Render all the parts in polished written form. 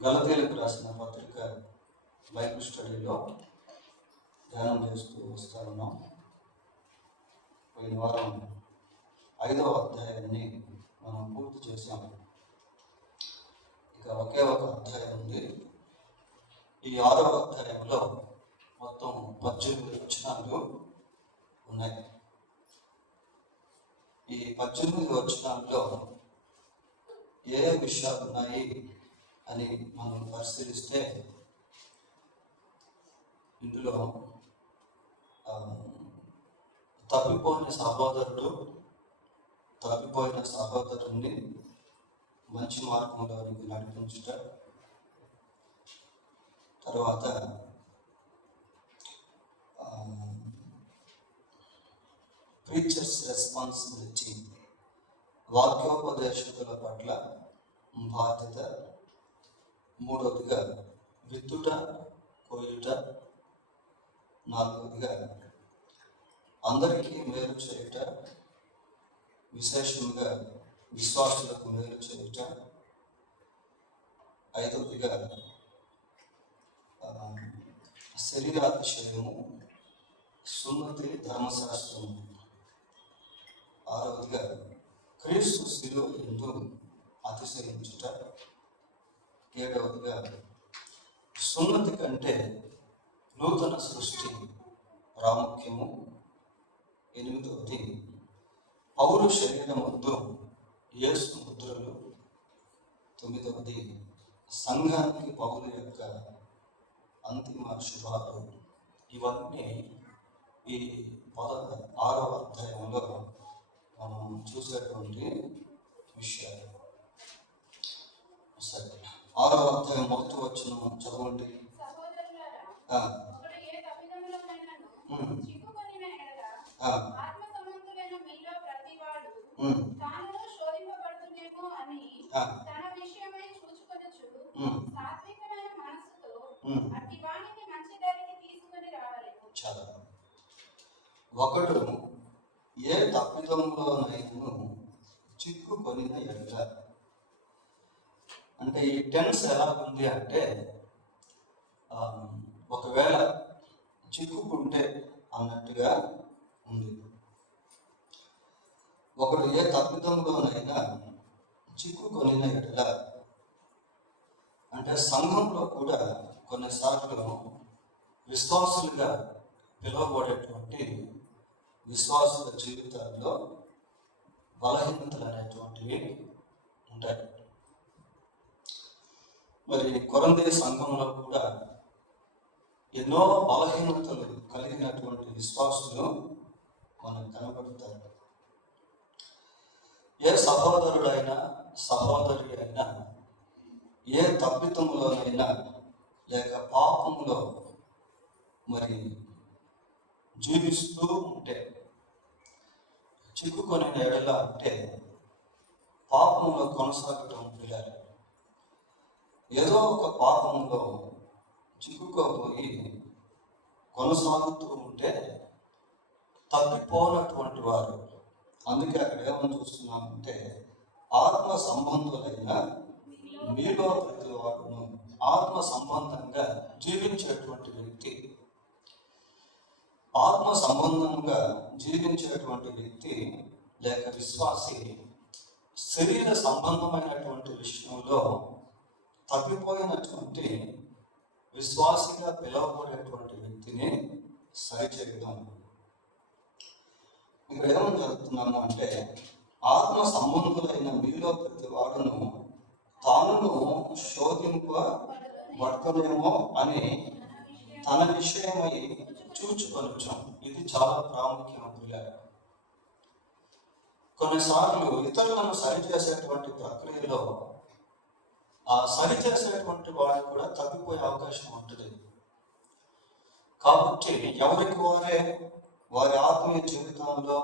గలతీయులకు రాసిన పత్రిక బైబిల్ స్టడీలో ధ్యానం చేస్తూ వస్తా ఉన్నాం. పోయిన వారం 5వ అధ్యాయాన్ని మనం పూర్తి చేశాము. ఇక ఒకే ఒక అధ్యాయం ఉంది. ఈ 6వ అధ్యాయంలో మొత్తం 18 వచనాలు ఉన్నాయి. ఈ 18 వచనాల్లో ఏ విషయాలు ఉన్నాయి అని మనం పరిశీలిస్తే ఇందులో తప్పిపోయిన సహోదరుని మంచి మార్గంలోనికి నడిపించుట, తర్వాత ప్రీచర్స్ రెస్పాన్సిబిలిటీ, వాక్యోపదేశకుల పట్ల బాధ్యత, మూడవదిగా విత్తుట కోయుట, నాలుగవదిగా అందరికీ మేలు చేయుట, విశేషంగా విశ్వాసులకు మేలు చేయుట, ఐదవదిగా శరీరాతిశయము, సున్నతి ధర్మశాస్త్రము, ఆరవదిగా క్రీస్తు శిలువ యందు అతిశయించుట, ఏడవదిగా సున్నతి కంటే నూతన సృష్టి ప్రాముఖ్యము, ఎనిమిదవది పౌరు శరీరం వద్దు యేసు ముద్రలు, తొమ్మిదవది సంఘానికి పౌరు యొక్క అంతిమ శుభాలు. ఇవన్నీ ఈ 6వ అధ్యాయంలో మనం చూసేటువంటి విషయాలు. సరే, 6వ అధ్యాయం 1వ వచనం చదవండి. ఒకడు ఏ తప్పిదంలోనైనా చిక్కుకొనిన ఎడల, అంటే ఈ టెన్స్ ఎలా ఉంది అంటే ఒకవేళ చిక్కుకుంటే అన్నట్టుగా ఉంది. ఒకడు ఏ తప్పిదంలోనైనా చిక్కుకొనిన ఎడల అంటే సంఘంలో కూడా కొన్నిసార్లు విశ్వాసులుగా పిలువబడేటువంటి విశ్వాసుల జీవితాల్లో బలహీనతలు అనేటువంటివి ఉంటాయి. మరి కొరంథీ సంఘంలో కూడా ఎన్నో బలహీనతలు కలిగినటువంటి విశ్వాసులు మనకు కనబడతారు. ఏ సహోదరుడైనా సహోదరి అయినా ఏ తప్పితంలోనైనా లేక పాపంలో మరి జీవిస్తూ ఉంటే, చిక్కుకొని ఎడల అంటే పాపంలో కొనసాగటం పిల్లలు ఏదో ఒక పాపంలో చిక్కుకోపోయి కొనసాగుతూ ఉంటే తప్పిపోనటువంటి వారు. అందుకే అక్కడ ఏమని చూస్తున్నామంటే ఆత్మ సంబంధులైన మీలో ప్రతి వాడును. ఆత్మ సంబంధంగా జీవించేటువంటి వ్యక్తి, ఆత్మ సంబంధంగా జీవించేటువంటి వ్యక్తి లేక విశ్వాసి శరీర సంబంధమైనటువంటి విషయంలో తప్పిపోయినటువంటి విశ్వాసిగా పిలువబడేటువంటి వ్యక్తిని సరిచేయడం. ఇక్కడ ఏమని జరుగుతున్నాము అంటే ఆత్మ సంబంధులైన మీలో ప్రతి వాడును తాను శోధింపబడతామేమో అని తన విషయమై చూచుకొనొచ్చు. ఇది చాలా ప్రాముఖ్యమైన. కొన్నిసార్లు ఇతరులను సరిచేసేటువంటి ప్రక్రియలో ఆ సరిచేసేటువంటి వారికి కూడా తప్పిపోయే అవకాశం ఉంటుంది. కాబట్టి ఎవరికి వారే వారి ఆత్మీయ జీవితంలో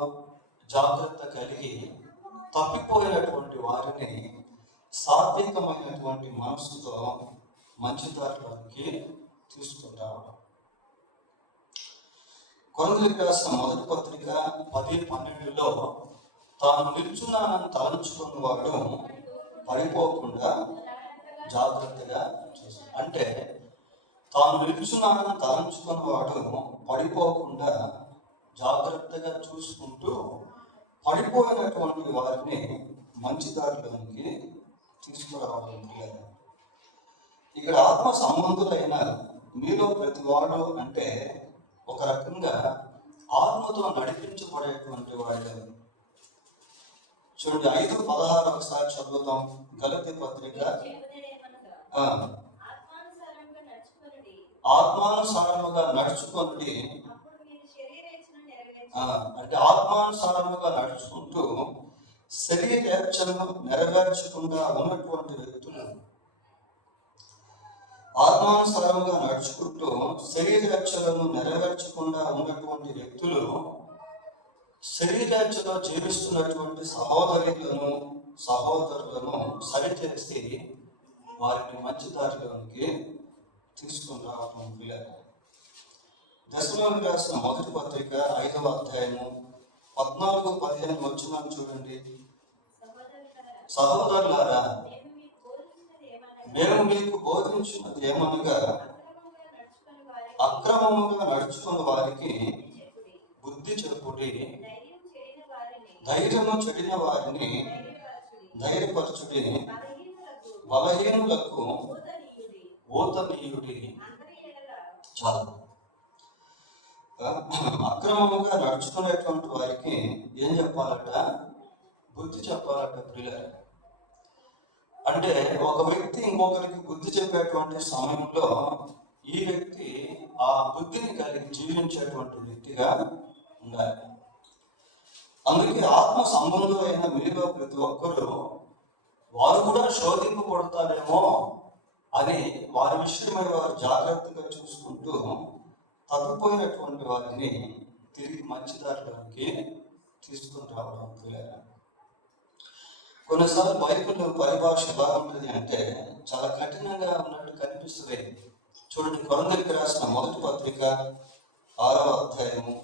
జాగ్రత్త కలిగి తప్పిపోయినటువంటి వారిని సాత్వికమైనటువంటి మనసుతో మంచి దారిలోకి తీసుకుంటారు. కొరంథీయులకు రాసిన మొదటి పత్రిక 10:12లో తాను నిల్చున్నానని తలంచుకున్న వాడు పడిపోకుండా జాగ్రత్తగా చూశాడు. అంటే తాను నిలుచున్నానని తలంచుకున్నవాడు పడిపోకుండా జాగ్రత్తగా చూసుకుంటూ పడిపోయినటువంటి వారిని మంచి దారిలోనికి తీసుకురావడం. ఇక్కడ ఆత్మ సంబంధులైన మీలో ప్రతి వాడు అంటే ఒక రకంగా ఆత్మతో నడిపించబడేటువంటి వాడు. చూడండి 5:16 ఒకసారి చదువుతాం. గలతీ పత్రిక ఆత్మానుసారముగా నడుచుకొని, అంటే ఆత్మానుసారముగా నడుచుకుంటూ శరీరేచ్ఛను నెరవేర్చకుండా ఉన్నటువంటి వ్యక్తులు, ఆత్మానుసారముగా నడుచుకుంటూ శరీరేచ్ఛలను నెరవేర్చకుండా ఉన్నటువంటి వ్యక్తులు శరీరేచ్ఛలో జీవిస్తున్నటువంటి సహోదరులను సరిచేసి వారిని మంచి దారిలోనికి తీసుకుని రావడం వీలరు. దశలోనికి రాసిన మొదటి పత్రిక 5వ అధ్యాయము 14-15 వచనాలు చూడండి. సహోదరులారా, మేము మీకు బోధించినది ఏమనగా, అక్రమముగా నడుచుకున్న వారికి బుద్ధి చెప్పుడి, ధైర్యము చెడిన వారిని ధైర్యపరచుడి, బలహీనులకు ఓతనీయుడి. చాలా అక్రమముగా నడుచుకునేటువంటి వారికి ఏం చెప్పాలట? బుద్ధి చెప్పాలట. ప్రియులారా, అంటే ఒక వ్యక్తి ఇంకొకరికి బుద్ధి చెప్పేటువంటి సమయంలో ఈ వ్యక్తి ఆ బుద్ధిని కలిగి జీవించేటువంటి వ్యక్తిగా ఉండాలి. అందుకే ఆత్మ సంబంధులైన మీలో ప్రతి ఒక్కరూ వారు కూడా శోధింపబడతారేమో అని వారి విషయమై వారు జాగ్రత్తగా చూసుకుంటూ తప్పిపోయినటువంటి వారిని తిరిగి మంచి దారిలోకి తీసుకుని రావడం. కొన్నిసార్లు బైబిల్ పరిభాష ఎలా ఉంటుంది అంటే చాలా కఠినంగా ఉన్నట్టు కనిపిస్తుంది. చూడండి, కొరింథీయులకు రాసిన మొదటి పత్రిక 6వ అధ్యాయము,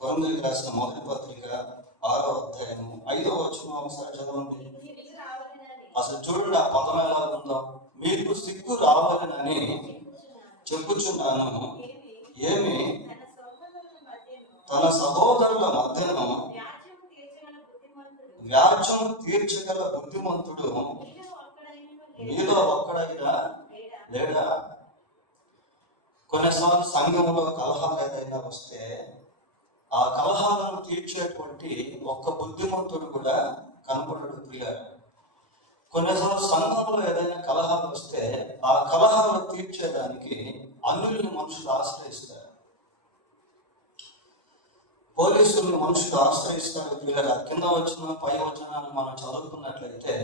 కొరింథీయులకు రాసిన మొదటి పత్రిక 6వ అధ్యాయము 5వ వచనం ఒకసారి చదవండి. అసలు చూడండి ఆ పదం ఎలా ఉందో. మీకు సిగ్గు రావాలని చెప్పుచున్నాను, ఏమి తన సహోదరుల మధ్యను వ్యాజ్యము తీర్చగల బుద్ధిమంతుడు మీలో ఒక్కడైనా లేడా? కొన్నిసార్లు సంఘంలో కలహాలు ఏదైనా వస్తే ఆ కలహాలను తీర్చేటువంటి ఒక్క బుద్ధిమంతుడు కూడా కనపడడు. ప్రియులారా, కొన్నిసార్లు సంఘంలో ఏదైనా కలహాలు వస్తే ఆ కలహాలను తీర్చేదానికి అన్యుల్ని మనుషులు ఆశ్రయిస్తారు, పోలీసుల్ని మనుషులు ఆశ్రయిస్తారు. ప్రియులారా, కింద వచ్చిన పై వచనాలు మనం చదువుకున్నట్లయితే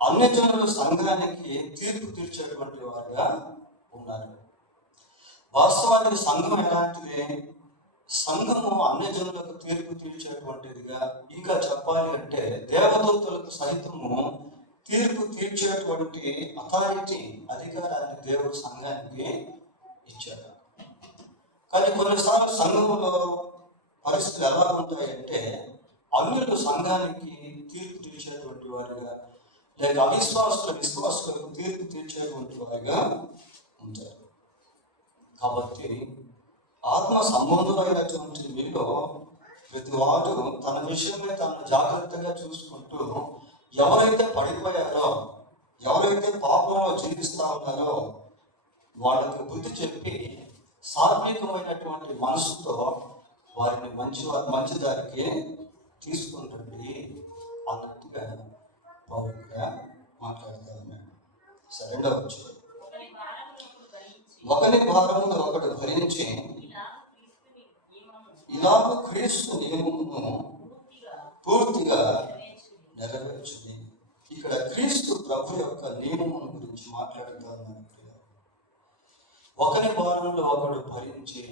అన్యజనుల సంఘానికి తీర్పు తీర్చేటువంటి వారుగా ఉన్నారు. వాస్తవానికి సంఘం ఎలాంటిది? సంఘము అన్యజనులకు తీర్పు తీర్చేటువంటిదిగా, ఇంకా చెప్పాలి అంటే దేవదూతలకు సైతము తీర్పు తీర్చేటువంటి అథారిటీ, అధికారాన్ని దేవుడు సంఘానికి ఇచ్చాడు. కానీ కొన్నిసార్లు సంఘములో పరిస్థితులు ఎలా ఉంటాయంటే అన్యులు సంఘానికి తీర్పు తీర్చేటువంటి వారిగా, లేక విశ్వాసులకు తీర్పు తీర్చేటువంటి వారిగా ఉంటారు. కాబట్టి ఆత్మ సంబంధులైనటువంటి మీలో ప్రతి వాడు తన విషయమే తను జాగ్రత్తగా చూసుకుంటూ ఎవరైతే పడిపోయారో, ఎవరైతే పాపంలో జీవిస్తా ఉన్నారో వాళ్ళకి బుద్ధి చెప్పి సాత్వికమైనటువంటి మనసుతో వారిని మంచి దారికి తీసుకుంటుంది అన్నట్టుగా పౌరుగా మాట్లాడతారు. రెండవ వచ్చి ఒకరి భారమును ఒకడు భరించి ఇలాగ క్రీస్తు నియమమును పూర్తిగా నెరవేర్చుని. ఇక్కడ క్రీస్తు ప్రభు యొక్క నియమమును గురించి మాట్లాడుతారు. ఒకరి భారంలో ఒకడు భరించి.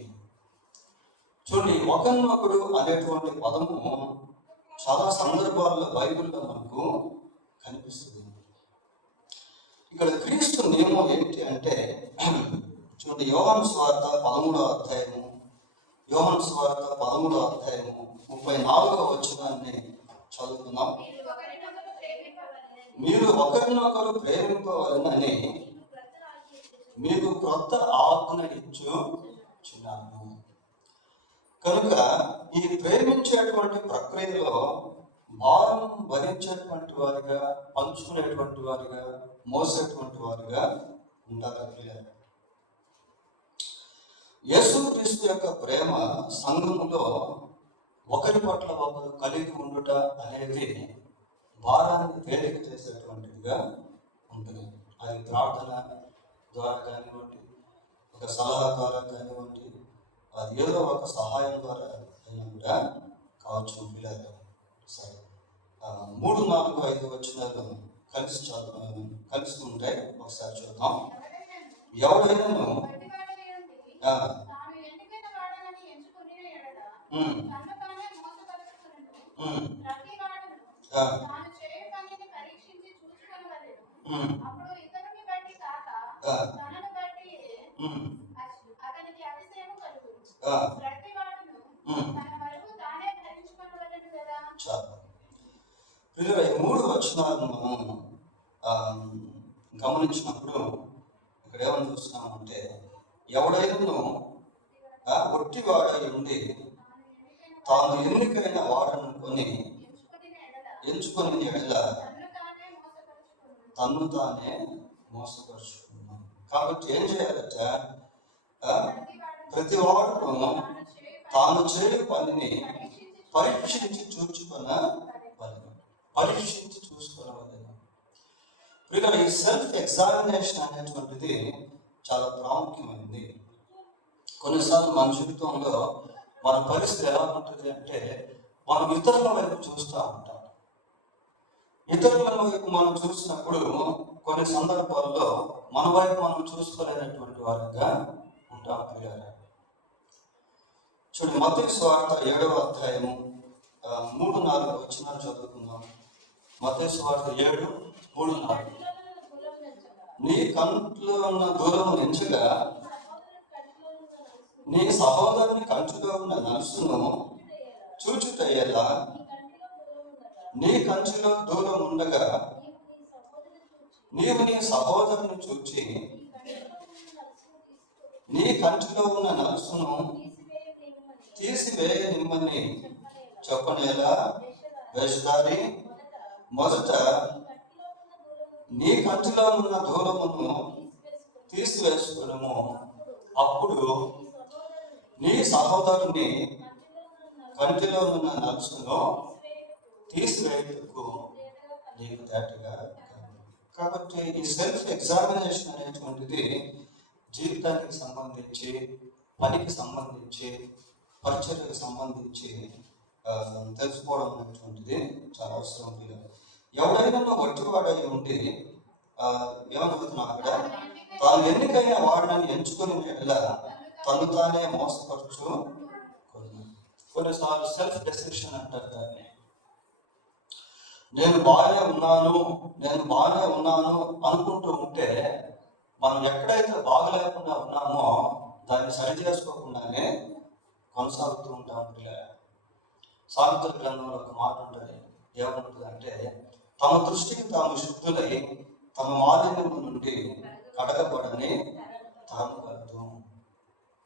చూడండి, ఒకరినొకడు అనేటువంటి పదము చాలా సందర్భాల్లో బైబిల్లో మనకు కనిపిస్తుంది. ఇక్కడ క్రీస్తు నియమం ఏంటి అంటే, చూడండి, యోహాను సువార్త 13వ అధ్యాయము, యోహాను సువార్త 13వ అధ్యాయము 34వ వచనాన్ని చదువుకుందాం. మీరు ఒకరినొకరు ప్రేమింపవలనని మీకు క్రొత్త ఆజ్ఞ ఇచ్చుచున్నాను. కనుక ఈ ప్రేమించేటువంటి ప్రక్రియలో భారం భరించేటువంటి వారిగా, పంచుకునేటువంటి వారిగా, మోసేటువంటి వారిగా ఉండాలి. యేసుక్రీస్తు యొక్క ప్రేమ సంఘములో ఒకరి పట్ల ఒకరు కలిగి ఉండుట అనేది భారాన్ని తేలిక చేసేటువంటిదిగా ఉంటుంది. అది ప్రార్థన ద్వారా కానివ్వండి, ఒక సలహా ద్వారా కానివ్వండి, అది ఏదో ఒక సహాయం ద్వారా అయినా కూడా కావచ్చు. పిల్లలు సరే 3, 4, 5 వచనాలు కలిసి ఉంటాయి. ఒకసారి చూద్దాం. ఎవరైనాను పిల్లలు 3 వచనాలను మనం గమనించినప్పుడు ఇక్కడ ఏమని చూస్తున్నామంటే, ఎవడైనా ఒట్టివాడై ఉండి తాను ఎన్నికైన వాడనుకొని ఎంచుకొని ఎడల తన్ను తానే మోసపరుచుకున్నాం. కాబట్టి ఏం చేయాలట? ప్రతి వాడు తాను చేయు పనిని పరీక్షించి చూసుకోవాలి. ఇక్కడ ఈ సెల్ఫ్ ఎగ్జామినేషన్ అనేటువంటిది చాలా ప్రాముఖ్యమైనది. కొన్నిసార్లు మన జీవితంలో మన పరిస్థితి ఎలా ఉంటుంది అంటే, మనం ఇతరుల వైపు చూస్తూ ఉంటాం. ఇతరుల వైపు మనం చూసినప్పుడు కొన్ని సందర్భాల్లో మన వైపు మనం చూసుకోలేనటువంటి వారంగా ఉంటాం. చూడండి, మత్తయి సువార్త 7వ అధ్యాయము 3, 4 వచనాలు చదువుకుందాం. మత్తయి సువార్త 7, 3, 4. నీ కంట్లో ఉన్న దూరం ఎంచగా నీ సహోదరుని కంచులో ఉన్న నలుసును చూచుటయ్యేలా నీ కంచులో దూరం ఉండగా నీవు నీ సహోదరుని చూచి నీ కంచులో ఉన్న నలుసును తీసివేయనిమ్మని చెప్పనేలా వేషధారి, మొదట నీ కంచులో ఉన్న దూరమును తీసివేసుకును, అప్పుడు నీ సహోదరుని కంటిలో ఉన్న నలుసును తీసివేయటకు నీకు దాటిగా. కాబట్టి ఈ సెల్ఫ్ ఎగ్జామినేషన్ అనేటువంటిది జీవితానికి సంబంధించి, పనికి సంబంధించి, పరిచర్యకు సంబంధించి తెలుసుకోవడం అనేటువంటిది చాలా అవసరం. ఎవడైనా ఒట్టివాడై ఉండి ఏమనుకుంటున్నా అక్కడ, తాను ఎన్నికైన వాడిని ఎంచుకుని తను తానే మోసపరచు. కొన్నిసార్లు సెల్ఫ్ డెసిషన్ అంటారు దాన్ని. నేను బాగానే ఉన్నాను అనుకుంటూ ఉంటే, మనం ఎక్కడైతే బాగలేకుండా ఉన్నామో దాన్ని సరి చేసుకోకుండానే కొనసాగుతూ ఉంటాం. సామెతల గ్రంథంలో ఒక మాట ఉంటుంది. ఏమంటుంది అంటే, తమ దృష్టికి తాము శుద్ధులై తమ మాలిన్యము నుండి కడగబడని తాము కలదు.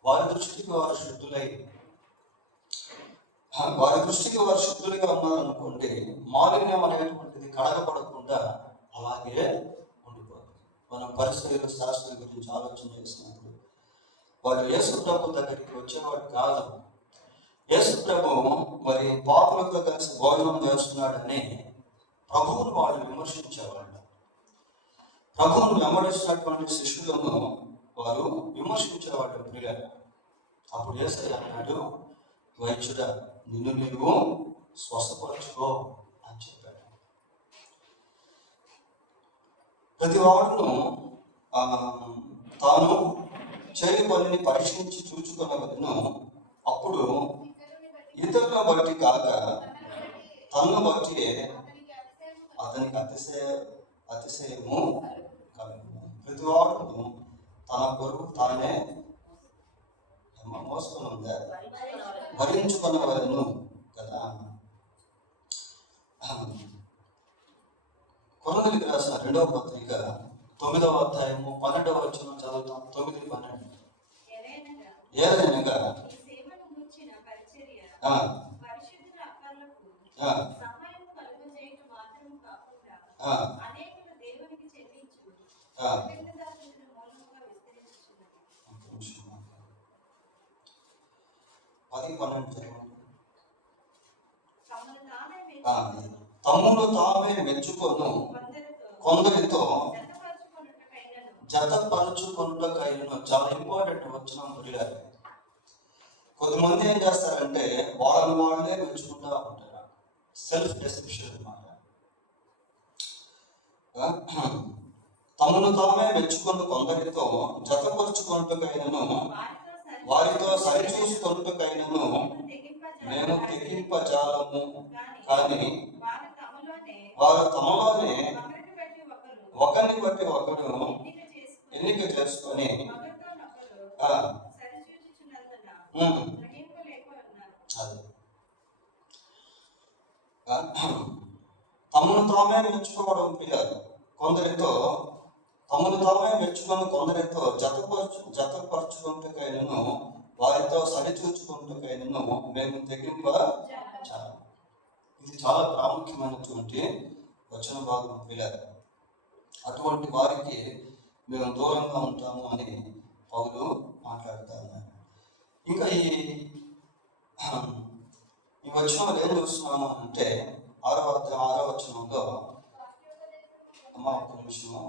వారి దృష్టికి వారు శుద్ధులుగా ఉన్నారనుకోండి, మాలిన్యం అనేటువంటిది కడగబడకుండా అలాగే ఉండిపోతుంది. మనం పరిస్థితుల శాస్త్రం గురించి ఆలోచన చేసినప్పుడు వారు యేసు ప్రభు దగ్గరికి వచ్చేవాడు కాదు. యేసు ప్రభు మరి పాపులతో కలిసి భోజనం చేస్తున్నాడని ప్రభువును వాళ్ళు విమర్శించేవాళ్ళు. ప్రభువును వెంబడిస్తున్నటువంటి శిష్యులను వారు విమర్శించేవాళ్ళు. ప్రియులారా, అప్పుడు యేసయ్య అన్నాడు, వైద్యుడా, నిన్ను నీవు స్వస్థపరచుకో అని చెప్పాడు. ప్రతి వాడును తాను చేయు పనిని పరీక్షించి చూచుకున్నవలను, అప్పుడు ఇతరుల బట్టి కాక తనను బట్టి అతనికి అతిశయము కలుగును. ప్రతి వాడును తన కొరకు తానే మోసుకొని ఉందా భరించుకున్నవలను కదా. కొరింథీయులకు రాసిన 2వ పత్రిక 9వ అధ్యాయము 12వ వచనం చదువుతాం. 9-12. ఏదైనగా తమ్మును తామే మెచ్చుకొను కొందరితో జతపరుచుకొనుటకైనను. చాలా ఇంపార్టెంట్ వచనం పిల్లలు. కొంతమంది ఏం చేస్తారంటే వాళ్ళని వాళ్ళే మెచ్చుకుంటా ఉంటారు. సెల్ఫ్ డెసిప్షన్ అన్నమాట. తమను తామే మెచ్చుకున్న కొందరితో జతపరుచుకొనుటకైనను వారితో సరిచూసుకొనుటకైనను మేము తెగింపజాలము. కానీ వారు తమలోనే ఒకరిని బట్టి ఒకరు ఎన్నిక చేసుకొని తమను తామే మెచ్చుకోవడం పిల్లలు కొందరితో తమను తామే మెచ్చుకొని కొందరితో జతపరుచుకుంటకైనను వారితో సరిచూచుకుంటకైనను మేము తెగింప చాలా. ఇది చాలా ప్రాముఖ్యమైనటువంటి వచన భాగం పిల్లలు. అటువంటి వారికి మేము దూరంగా ఉంటాము అని పౌలు మాట్లాడుతూ ఉన్నారు. ఇంకా ఈ వచనంలో ఏం చూస్తున్నాము అంటే 6వ వచనంలో అమ్మ ఒక నిమిషము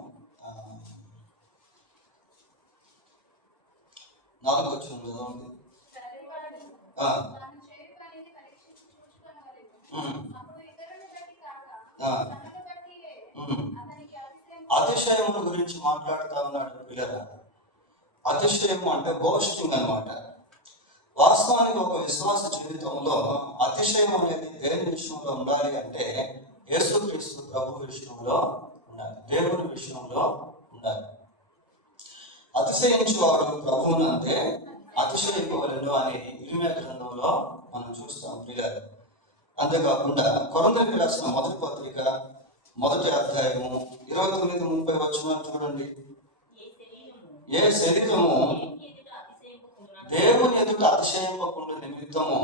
4వ వచనంలో ఉంది. అతిశయముల గురించి మాట్లాడుతూ ఉన్నాడు పిల్లల. అతిశయము అంటే బోస్టింగ్ అన్నమాట. వాస్తవానికి ఒక విశ్వాస జీవితంలో అతిశయం అనేది దేని విషయంలో ఉండాలి అంటే యేసుక్రీస్తు ప్రభు విషయంలో ఉండాలి, దేవుని విషయంలో ఉండాలి. అతిశయించువాడు ప్రభువునంతే అతిశయింపవలెను అని ఇర్మీయా గ్రంథంలో మనం చూస్తాం పిల్లలు. అంతేకాకుండా కొరింథీయులకు రాసిన మొదటి పత్రిక 1వ అధ్యాయము 29-30 వచనాలు చూడండి. ఏ శరీరము దేవుని ఎదుట అతిశయింపకుండా నిమిత్తము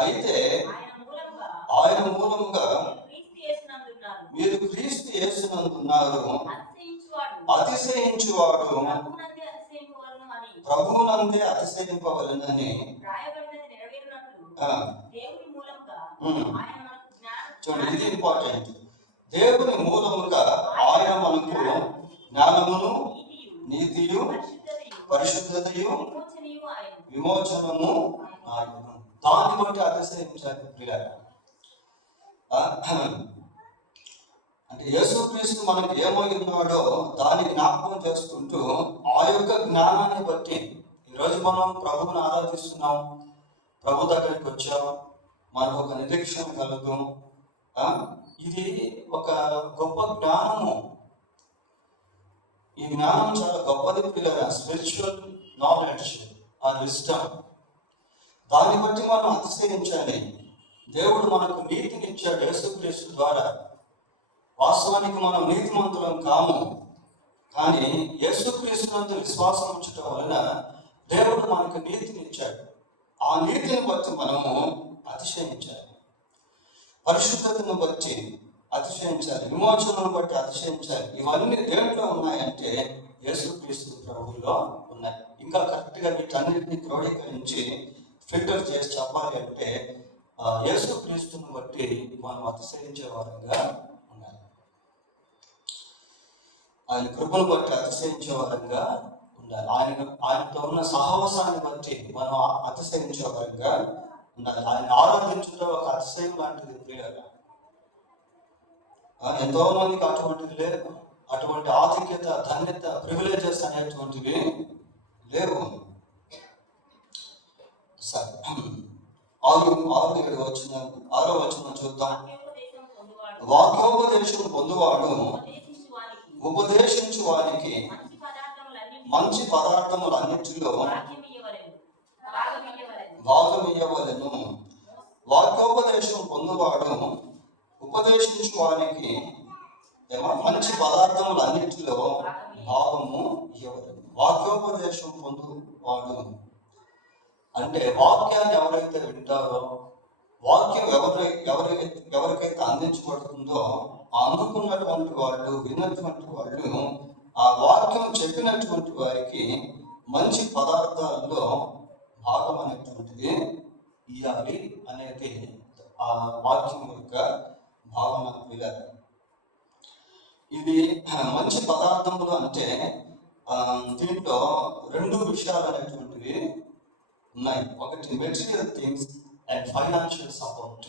అయితే ఆయన మూలముగా మీరు క్రీస్తు యేసునందున్నారు. అతిశయించువాడు ప్రభువునందే అతిశయింపవలెనని. చూడండి, ఇది ఇంపార్టెంట్. దేవుని మూలముగా ఆయన మనకు జ్ఞానమును, నీతియు, పరిశుద్ధతయు, విమోచనము దాన్ని బట్టి అతిశయించాలి ప్రియులారా. అంటే యేసుక్రీస్తు మనకు ఏమై ఉన్నాడో దాన్ని జ్ఞాపకం చేసుకుంటూ ఆ యొక్క జ్ఞానాన్ని బట్టి ఈరోజు మనం ప్రభువుని ఆరాధిస్తున్నాం, ప్రభు దగ్గరికి వచ్చాం, మనకు ఒక నిరీక్షణ కలుగు. ఇది ఒక గొప్ప జ్ఞానము. ఈ జ్ఞానం చాలా గొప్పది పిల్లరా. Spiritual knowledge or wisdom. దాన్ని బట్టి మనం అతిశయించాలి. దేవుడు మనకు నీతిని ఇచ్చాడు యేసుక్రీస్తు ద్వారా. వాస్తవానికి మనం నీతిమంతులం కాము, కానీ యేసుక్రీస్తునందు విశ్వాసం ఉంచడం వలన దేవుడు మనకు నీతిని ఇచ్చాడు. ఆ నీతిని బట్టి మనము అతిశయించాలి, పరిశుద్ధతను బట్టి అతిశయించాలి, విమోచనను బట్టి అతిశయించాలి. ఇవన్నీ దేంట్లో ఉన్నాయంటే యేసుక్రీస్తు ప్రభువులో ఉన్నాయి. ఇంకా కరెక్ట్గా వీటన్నిటిని క్రోడీకరించి ఫిల్టర్ చేసి చెప్పాలి అంటే యేసుక్రీస్తుని బట్టి మనం అతిశయించే వారంగా ఉండాలి. ఆయన కృపను బట్టి అతిశయించే వారంగా ఉండాలి. ఆయనతో ఉన్న సహవాసాన్ని బట్టి మనం అతిశయించే వారంగా ఉండాలి. ఆయన ఆరాధించడం ఒక అతిశయం లాంటిది ప్రియులారా. ఎంతో మందికి అటువంటిది లేదు. అటువంటి ఆధిక్యత, ధన్యత, ప్రివిలేజెస్ అనేటువంటివి లేవు. సరే, 6-7 చూద్దాం. వాక్యోపదేశం పొందువాడు ఉపదేశించు వానికి మంచి పదార్థములన్నిటిలో భాగమియ్యవలెను. వాక్యోపదేశం పొందువాడు ఉపదేశించు వానికి మంచి పదార్థములన్నిటిలో భాగము ఇవ్వవలెను. వాక్యోపదేశం పొందువాడు అంటే వాక్యాన్ని ఎవరైతే వింటారో, వాక్యం ఎవరికైతే అందించబడుతుందో, అందుకున్నటువంటి వాళ్ళు, విన్నటువంటి వాళ్ళు, ఆ వాక్యం చెప్పినటువంటి వారికి మంచి పదార్థాల్లో భాగం అనేటువంటిది ఇవ్వాలి అనేది ఆ వాక్యం యొక్క భావన. ఇది మంచి పదార్థములు అంటే దీంట్లో 2 విషయాలు అనేటువంటివి ఉన్నాయి. ఒకటి material things and financial support.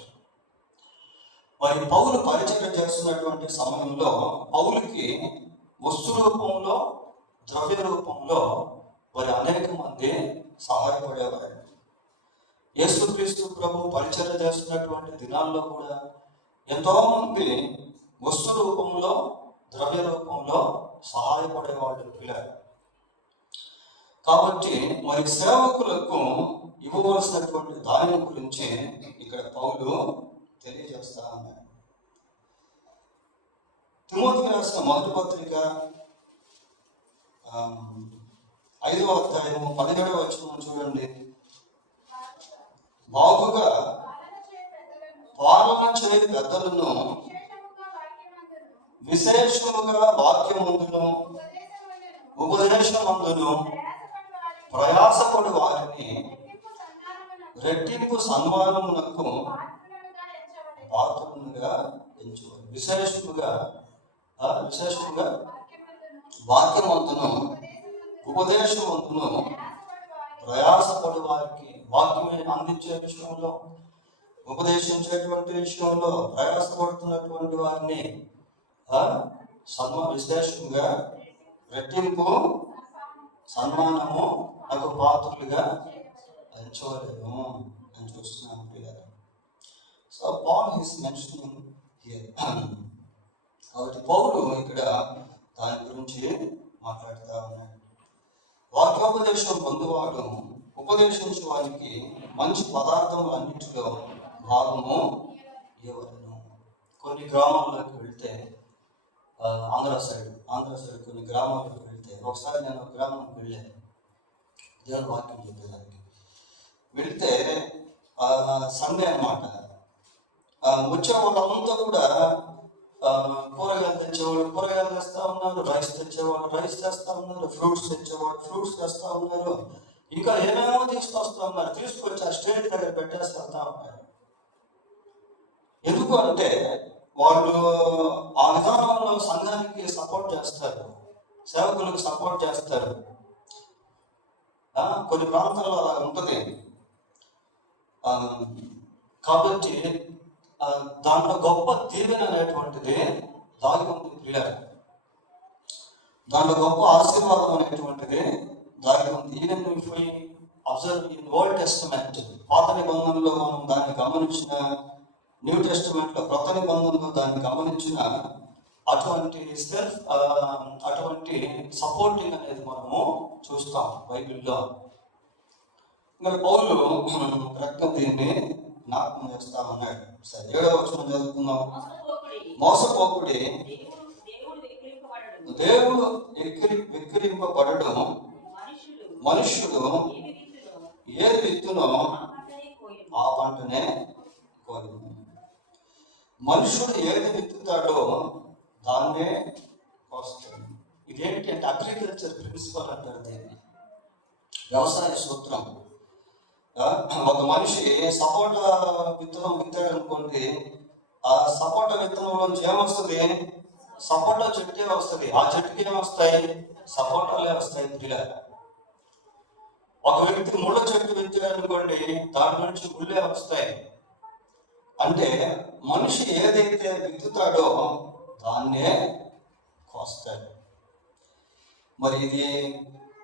మరి పౌలు పరిచయం చేస్తున్నటువంటి సమయంలో పౌలుకి వస్తు రూపంలో, ద్రవ్య రూపంలో మరి అనేక మంది సహాయపడేవారు. యేసుక్రీస్తు ప్రభు పరిచయం చేస్తున్నటువంటి దినాల్లో కూడా ఎంతో మంది వస్తు రూపంలో, ద్రవ్య రూపంలో సహాయపడేవాళ్ళు పిల్లలు. కాబట్టి మరి సేవకులకు ఇవ్వవలసినటువంటి దాని గురించి ఇక్కడ పౌలు తెలియజేస్తా ఉన్నాడు. తిమోతికి రాసిన మొదటి పత్రిక 5వ అధ్యాయము 17వ వచనం చూడండి. బాగుగా పాలన చేయ పెద్దలను విశేషముగా వాక్యమందును ఉపదేశమందును ప్రయాసపడు వారిని రెట్టింపు సన్మానమునకు పాత్రులుగా ఎంచుకోవాలి. విశేషముగా వాక్యమందును ఉపదేశమందును ప్రయాసపడు వారికి, వాక్యమే అందించే విషయంలో, ఉపదేశించేటువంటి విషయంలో ప్రయాసపడుతున్నటువంటి వారిని విశేషంగా రెట్టింపు సన్మానము నాకు పాత్రులుగా ఎంచవలేము అని చూస్తున్నాం ప్రియులారా. So Paul is mentioning here. కాబట్టి పౌలు ఇక్కడ దాని గురించి మాట్లాడుతూ ఉన్నాడు. వాక్యోపదేశం పొందువాడు ఉపదేశించే వారికి మంచి పదార్థములన్నింటిలో భాగము ఇవ్వవలెను. కొన్ని గ్రామాల్లోకి వెళ్తే, ఆంధ్ర సైడ్ కొన్ని గ్రామాలకు వెళ్తే, ఒకసారి నేను ఒక గ్రామానికి వెళ్ళాను దేవుని వాక్యం చెప్పేదానికి. వెళితే సండే అన్నమాట. వచ్చే వాళ్ళంతా కూడా కూరగాయలు తెచ్చేవాళ్ళు కూరగాయలు తెస్తా ఉన్నారు, రైస్ తెచ్చేవాళ్ళు రైస్ తెస్తా ఉన్నారు, ఫ్రూట్స్ తెచ్చేవాళ్ళు ఫ్రూట్స్ తెస్తా ఉన్నారు, ఇంకా ఏమేమో తీసుకొస్తా ఉన్నారు. తీసుకొచ్చి ఆ స్టేజ్ దగ్గర పెట్టేసి వెళ్తా ఉన్నారు. ఎందుకు అంటే వాళ్ళు ఆ విధానంలో సంఘానికి సపోర్ట్ చేస్తారు, సేవకులకు సపోర్ట్ చేస్తారు. కొన్ని ప్రాంతాల్లో అలా ఉంటుంది. కాబట్టి దాంట్లో గొప్ప దీవెన అనేటువంటిది దాగి ఉంది ప్రియులారా. దాంట్లో గొప్ప ఆశీర్వాదం అనేటువంటిది దాగి ఉంది. Even if we observe in old testament, పాత నిబంధనలో మనం దాన్ని గమనించిన, న్యూ టెస్టమెంట్లో కొత్త నిబంధనలో దాన్ని గమనించిన, అటువంటి సపోర్టింగ్ అనేది మనము చూస్తాం బైబిల్లో. ఇంకా పౌలు రక్తం దీన్ని జ్ఞాపకం చేస్తా ఉన్నాడు. సరే, 7వ వచనం చదువుకుందాం. మోసపోకుడి, దేవుడు వెక్కిరింపబడడు. మనుష్యుడు ఏది విత్తునో ఆ పంటనే కోరును. మనుషుడు ఏది విత్తుతాడో దాన్నే కోస్తాడు. ఇదేంటి అంటే అగ్రికల్చర్ ప్రిన్సిపల్ అంటారు దీన్ని, వ్యవసాయ సూత్రం. ఒక మనిషి సపోటా విత్తనం విత్తాడు అనుకోండి, ఆ సపోటా విత్తనంలోంచి ఏమొస్తుంది? సపోటా చెట్టే వస్తుంది. ఆ చెట్టుకి ఏమొస్తాయి? సపోటాలే వస్తాయి. పిల్లలు, ఒక వ్యక్తి ముళ్ళ చెట్టు విత్తాడు అనుకోండి, దాని నుంచి ముళ్ళే వస్తాయి. అంటే మనిషి ఏదైతే విత్తుతాడో దాన్నే కోస్తాడు. మరి ఇది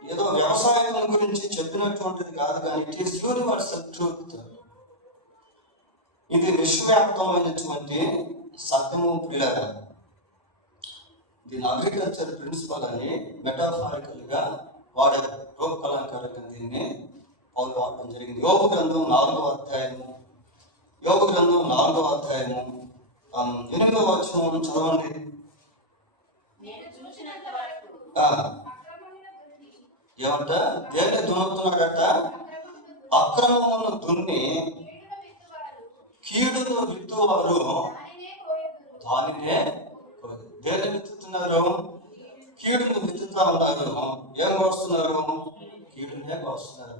ఏదో వ్యవసాయం గురించి చెప్పినటువంటిది కాదు, కానీ ఇట్ ఈస్ యూనివర్సల్ ట్రూత్. ఇది విశ్వవ్యాప్తమైనటువంటి సత్యము ప్రియులారా. దీని అగ్రికల్చర్ ప్రిన్సిపల్ అని మెటాఫారికల్గా వాడే రూపకలంకారంగా దీన్ని పౌలు వాడటం జరిగింది. యోబు గ్రంథం 4వ అధ్యాయము 8వ వచనం చదవండి. ఏమంట? దేన్ని దున్నుతున్నాడట? అక్రమమును దున్ని కీడును విత్తువారు దానినే. దేన్ని విత్తుతున్నారు? కీడును విత్తుతా ఉన్నారు. ఏం కోస్తున్నారు? కీడునే కోస్తున్నారు.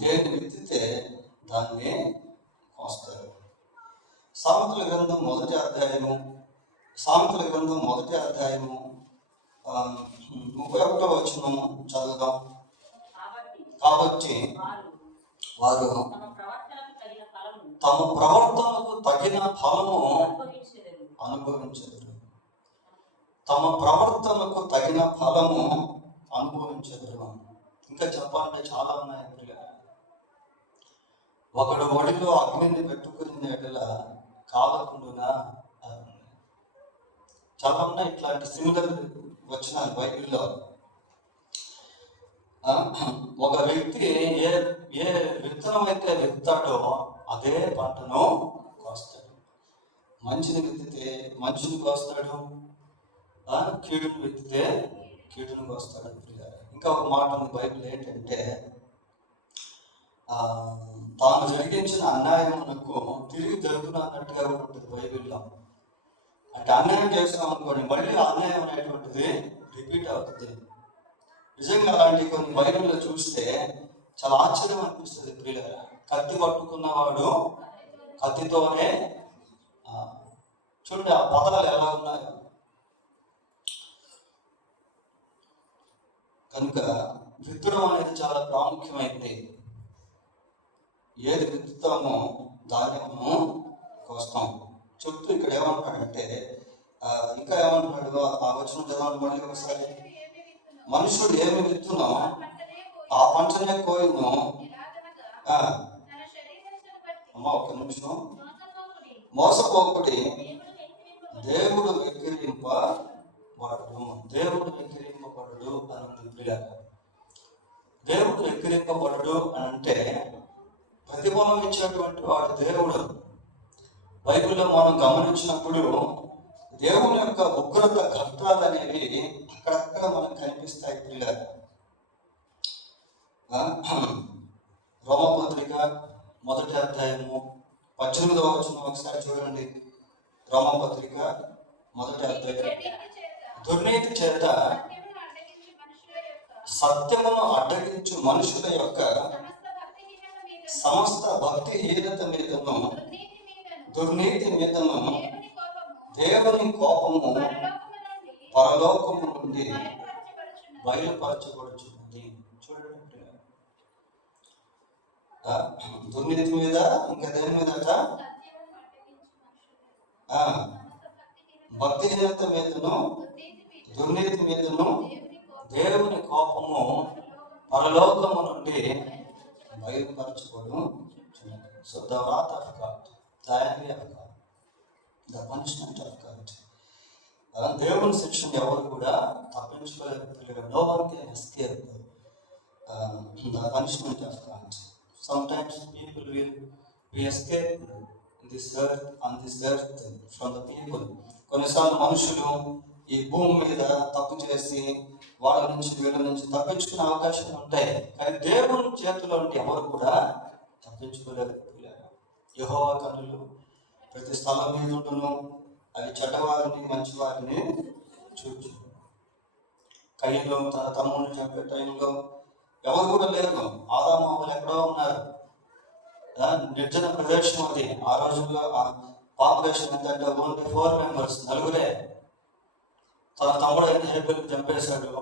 దేన్ని విత్తితే దాన్ని కోస్తారు. సామెతల గ్రంథం మొదటి అధ్యాయము 31వ వచనం చదువుదాం. కాబట్టి వారు తమ ప్రవర్తనకు తగిన ఫలము అనుభవించెదరు. తమ ప్రవర్తనకు తగిన ఫలము అనుభవించెదరు. ఇంకా చెప్పాలంటే చాలా ఉన్నాయి. ఒకడు ఒడిలో అగ్నిని పెట్టుకుని ఎడల కాలకుండునా. చాలా ఉన్నాయి ఇట్లాంటి సిమిలర్ వచ్చినాయి బైబిల్లో. ఒక వ్యక్తి ఏ విత్తనం అయితే విత్తాడో అదే పంటను కోస్తాడు. మంచిని విత్తితే మంచిని కోస్తాడు, కీడును విత్తితే కీడును కోస్తాడు. ఇంకా ఒక మాట ఉంది బైబిల్ ఏంటంటే, తాను జరిగించిన అన్యాయమునకు తిరిగి జరుగును అన్నట్టుగా ఉంటుంది బైబిల్లో. అంటే అన్యాయం చేసాం అనుకోండి, మళ్ళీ అన్యాయం అనేటువంటిది రిపీట్ అవుతుంది. నిజంగా అలాంటి కొన్ని బైబిల్లో చూస్తే చాలా ఆశ్చర్యం అనిపిస్తుంది ప్రియులారా. కత్తి పట్టుకున్నవాడు కత్తితోనే, చూడండి ఆ పదాలు ఎలా ఉన్నాయో. కనుక విత్తడం అనేది చాలా ప్రాముఖ్యమైనది. ఏది విత్తుతామో దాన్ని మనము కోస్తాం. చెప్తూ ఇక్కడ ఏమంటున్నాడంటే, ఇంకా ఏమంటున్నాడు ఆ వచనం చదవండి మళ్ళీ ఒకసారి. మనుషుడు ఏమి విత్తునో ఆ పంటనే కోయును. అమ్మా ఒక్క నిమిషం. మోసపోకుడి, దేవుడు వెక్కిరింపబడడు. దేవుడు వెక్కిరింపబడడు అని ఉంది ప్రియులారా. దేవుడు వెక్కిరింపబడడు అని అంటే ప్రతిఫలం ఇచ్చేటువంటి వాడు దేవుడు. బైబిల్లో మనం గమనించినప్పుడు దేవుని యొక్క ఉగ్రత ఘట్టాలు అనేవి అక్కడక్కడ మనకు కనిపిస్తాయి ప్రియులారా. రోమపత్రిక 1వ అధ్యాయము 18వ వచనం ఒకసారి చూడండి. రోమపత్రిక 1వ అధ్యాయం. దుర్నీతి చేత సత్యమును అడ్డగించు మనుషుల యొక్క సమస్త భక్తిహీనత మీదను దుర్నీతి మీదను దేవుని కోపము పరలోకము నుండి బయలుపరచబడుచున్నది. చూడండి, దుర్నీతి మీద ఇంకా దేని మీద భక్తిహీనత మీదను దుర్నీతి మీదను దేవుని కోపము పరలోకము నుండి బయలుపరచబడు. So the wrath of God, the anger of God, the punishment of God. దేవుని శిక్షణ ఎవరు కూడా తప్పించుకోలేకపోయారు. No one can escape the punishment of God. Sometimes people will be escaped on this earth from the people. కొన్నిసార్లు మనుషులు ఈ భూమి మీద తప్పు చేసి వాళ్ళ నుంచి వీళ్ళ నుంచి తప్పించుకునే అవకాశాలు ఉంటాయి, కానీ దేవుని చేతిలో నుండి ఎవరు కూడా తప్పించుకోలేరు. యెహోవా కన్నులు ప్రతి స్థలం మీద ఉండును, అవి చెడ్డవారిని మంచివారిని చూచు. కయ్యలో తన తమ్ముడిని చంపే టైంలో ఎవరు కూడా లేరు. ఆదాము అవ్వలు ఎక్కడో ఉన్నారు. నిర్జన ప్రదేశం అది. ఆ రోజుల్లో పాపులేషన్ ఎంతంటే ఓన్లీ 4 members, నలుగురే. తన తమ్ముడు అయిన హేబెల్ని చంపేశాడు,